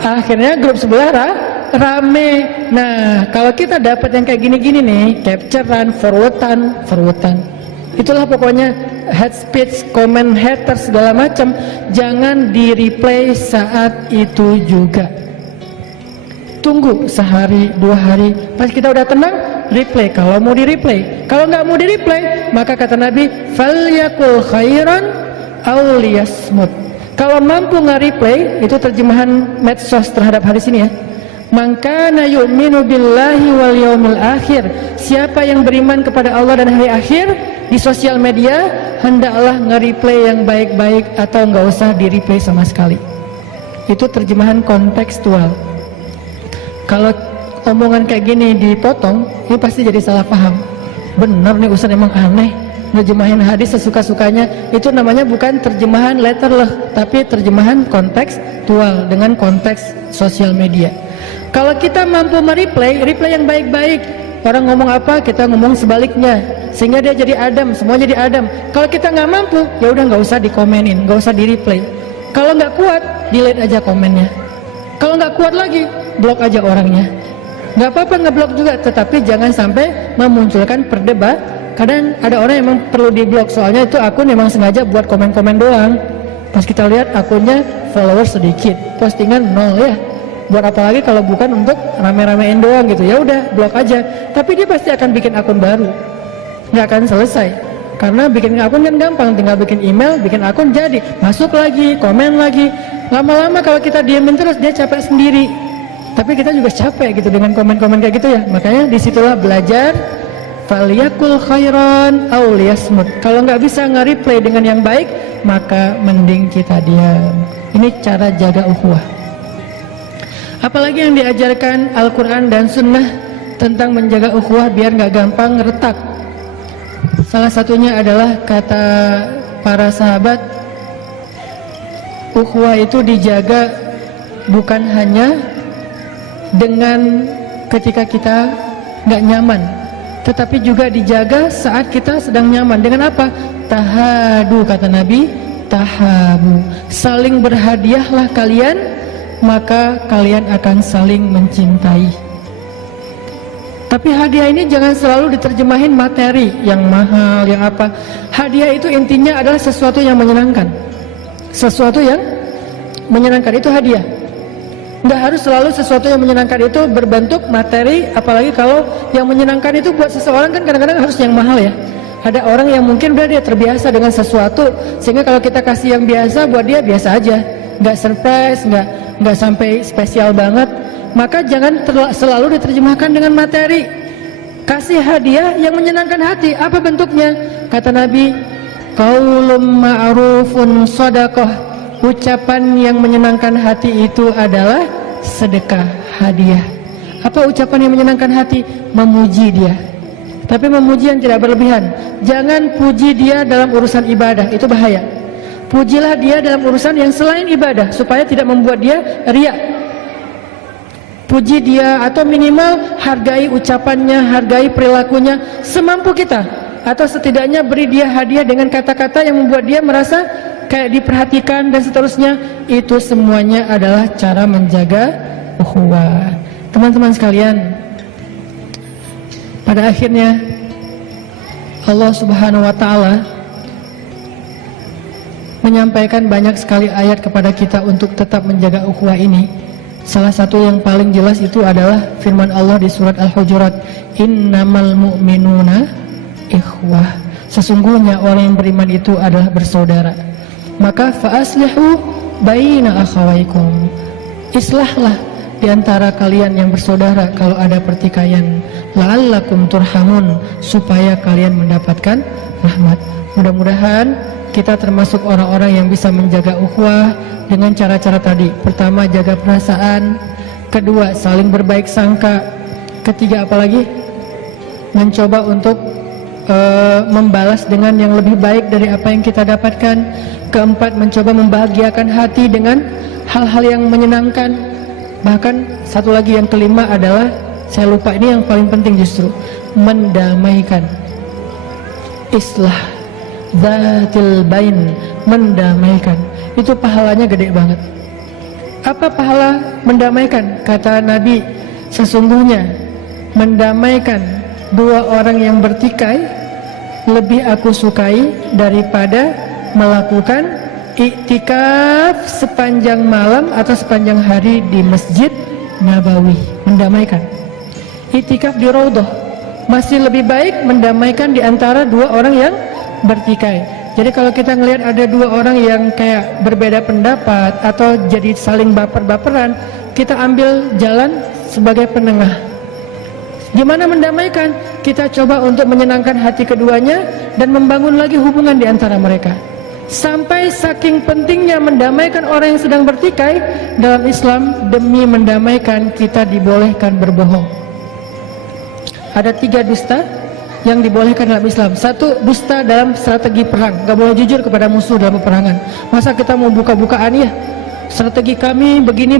Akhirnya grup sebelah rame. Nah kalau kita dapat yang kayak gini-gini nih, capturean, forwardan, itulah pokoknya head speech, comment, haters segala macam, jangan di replay saat itu juga. Tunggu sehari, 2 hari, pas kita udah tenang, replay kalau mau di replay. Kalau nggak mau di replay, maka kata Nabi, falyakul khairan aw liyasmut. Kalau mampu nge-replay, itu terjemahan medsos terhadap hadis ini ya. Man kana yu'minu billahi wal yaumil akhir. Siapa yang beriman kepada Allah dan hari akhir, di sosial media hendaklah nge-replay yang baik-baik atau nggak usah di-replay sama sekali. Itu terjemahan kontekstual. Kalau omongan kayak gini dipotong, ini pasti jadi salah paham. Bener nih Ustaz emang aneh, nerjemahin hadis sesuka-sukanya. Itu namanya bukan terjemahan letterless, tapi terjemahan kontekstual dengan konteks sosial media. Kalau kita mampu replay yang baik-baik, orang ngomong apa kita ngomong sebaliknya, sehingga dia jadi adem, semua jadi adem. Kalau kita nggak mampu, ya udah nggak usah dikomenin, nggak usah di replay. Kalau nggak kuat, delete aja komennya. Kalau nggak kuat lagi, blok aja orangnya. Nggak apa-apa ngeblok juga, tetapi jangan sampai memunculkan perdebatan. Kadang ada orang yang memang perlu diblok, soalnya itu akun memang sengaja buat komen-komen doang. Pas kita lihat akunnya followers sedikit, postingan 0 ya. Buat apa lagi kalau bukan untuk rame-ramein doang gitu. Ya udah blok aja. Tapi dia pasti akan bikin akun baru, nggak akan selesai. Karena bikin akun kan gampang, tinggal bikin email, bikin akun jadi, masuk lagi, komen lagi. Lama-lama kalau kita diemin terus, dia capek sendiri. Tapi kita juga capek gitu dengan komen-komen kayak gitu ya. Makanya disitulah belajar. Falyakul khairan aw liyasmut. Kalau nggak bisa nge-replay dengan yang baik, maka mending kita diam. Ini cara jaga ukhuwah. Apalagi yang diajarkan Al-Quran dan Sunnah tentang menjaga ukhuwah biar nggak gampang retak. Salah satunya adalah kata para sahabat, ukhuwah itu dijaga bukan hanya dengan ketika kita nggak nyaman, tetapi juga dijaga saat kita sedang nyaman. Dengan apa? Tahadu, kata Nabi, tahabu. Saling berhadiahlah kalian, maka kalian akan saling mencintai. Tapi hadiah ini jangan selalu diterjemahin materi yang mahal, yang apa. Hadiah itu intinya adalah sesuatu yang menyenangkan. Sesuatu yang menyenangkan itu hadiah. Nggak harus selalu sesuatu yang menyenangkan itu berbentuk materi, apalagi kalau yang menyenangkan itu buat seseorang kan kadang-kadang harus yang mahal ya. Ada orang yang mungkin udah dia terbiasa dengan sesuatu, sehingga kalau kita kasih yang biasa, buat dia biasa aja, nggak surprise, nggak sampai spesial banget. Maka jangan selalu diterjemahkan dengan materi. Kasih hadiah yang menyenangkan hati. Apa bentuknya? Kata Nabi, qaulun ma'rufun shadaqah. Ucapan yang menyenangkan hati itu adalah sedekah, hadiah. Apa ucapan yang menyenangkan hati? Memuji dia, tapi memuji yang tidak berlebihan. Jangan puji dia dalam urusan ibadah, itu bahaya. Pujilah dia dalam urusan yang selain ibadah, supaya tidak membuat dia riya. Puji dia, atau minimal hargai ucapannya, hargai perilakunya semampu kita, atau setidaknya beri dia hadiah dengan kata-kata yang membuat dia merasa kayak diperhatikan dan seterusnya. Itu semuanya adalah cara menjaga ukhuwah. Teman-teman sekalian, pada akhirnya Allah Subhanahu wa ta'ala menyampaikan banyak sekali ayat kepada kita untuk tetap menjaga ukhuwah ini. Salah satu yang paling jelas itu adalah firman Allah di surat Al-Hujurat, innamal mu'minuna ikhwah. Sesungguhnya orang yang beriman itu adalah bersaudara. Maka fa'aslihu baina akhawaikum. Islahlah di antara kalian yang bersaudara kalau ada pertikaian, la'allakum turhamun, supaya kalian mendapatkan rahmat. Mudah-mudahan kita termasuk orang-orang yang bisa menjaga ukhuwah dengan cara-cara tadi. Pertama, jaga perasaan. Kedua, saling berbaik sangka. Ketiga, apalagi? Mencoba untuk membalas dengan yang lebih baik dari apa yang kita dapatkan. Keempat, mencoba membahagiakan hati dengan hal-hal yang menyenangkan. Bahkan satu lagi yang kelima adalah, saya lupa, ini yang paling penting justru, mendamaikan. Islah Zatil bain, mendamaikan. Itu pahalanya gede banget. Apa pahala mendamaikan? Kata Nabi, sesungguhnya mendamaikan dua orang yang bertikai lebih aku sukai daripada melakukan iktikaf sepanjang malam atau sepanjang hari di Masjid Nabawi. Mendamaikan. Iktikaf di Raudhah masih lebih baik mendamaikan di antara dua orang yang bertikai. Jadi kalau kita ngelihat ada dua orang yang kayak berbeda pendapat atau jadi saling baper-baperan, kita ambil jalan sebagai penengah. Gimana mendamaikan? Kita coba untuk menyenangkan hati keduanya dan membangun lagi hubungan di antara mereka. Sampai saking pentingnya mendamaikan orang yang sedang bertikai, dalam Islam demi mendamaikan kita dibolehkan berbohong. Ada 3 dusta yang dibolehkan dalam Islam. 1, dusta dalam strategi perang, gak boleh jujur kepada musuh dalam peperangan. Masa kita mau buka-bukaan ya, strategi kami begini,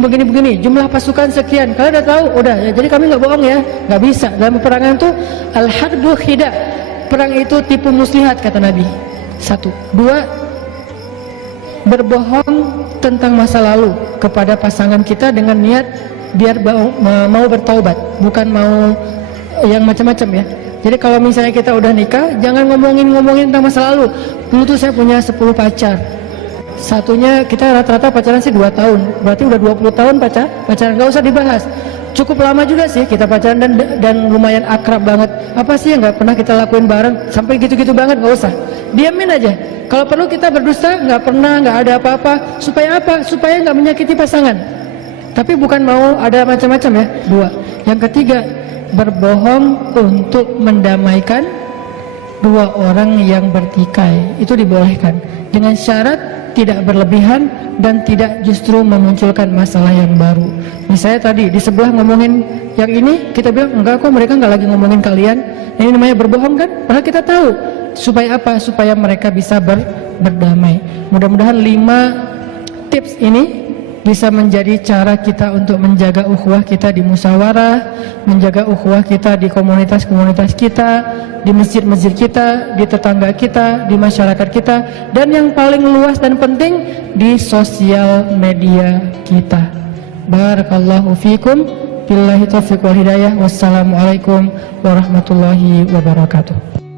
jumlah pasukan sekian, kalian udah tahu, udah ya, jadi kami gak bohong ya, gak bisa. Dalam peperangan tuh al-harbu khida, perang itu tipu muslihat kata Nabi. 1. 2, berbohong tentang masa lalu kepada pasangan kita dengan niat biar mau bertaubat, bukan mau yang macam-macam ya. Jadi kalau misalnya kita udah nikah, jangan ngomongin tentang masa lalu. Dulu tuh saya punya 10 pacar. Satunya kita rata-rata pacaran sih 2 tahun. Berarti udah 20 tahun pacaran, gak usah dibahas. Cukup lama juga sih kita pacaran dan lumayan akrab banget. Apa sih yang gak pernah kita lakuin bareng? Sampai gitu-gitu banget, gak usah. Diamin aja. Kalau perlu kita berdusta, gak pernah, gak ada apa-apa. Supaya apa? Supaya gak menyakiti pasangan. Tapi bukan mau ada macam-macam ya. 2. Yang ketiga, berbohong untuk mendamaikan dua orang yang bertikai. Itu dibolehkan dengan syarat tidak berlebihan dan tidak justru memunculkan masalah yang baru. Misalnya tadi di sebelah ngomongin yang ini, kita bilang enggak kok, mereka enggak lagi ngomongin kalian. Ini namanya berbohong kan? Padahal kita tahu. Supaya apa? Supaya mereka bisa berdamai. Mudah-mudahan 5 tips ini bisa menjadi cara kita untuk menjaga ukhuwah kita di musyawarah, menjaga ukhuwah kita di komunitas-komunitas kita, di masjid-masjid kita, di tetangga kita, di masyarakat kita, dan yang paling luas dan penting di sosial media kita. Barakallahu fikum, billahi taufiq wal hidayah, wassalamualaikum warahmatullahi wabarakatuh.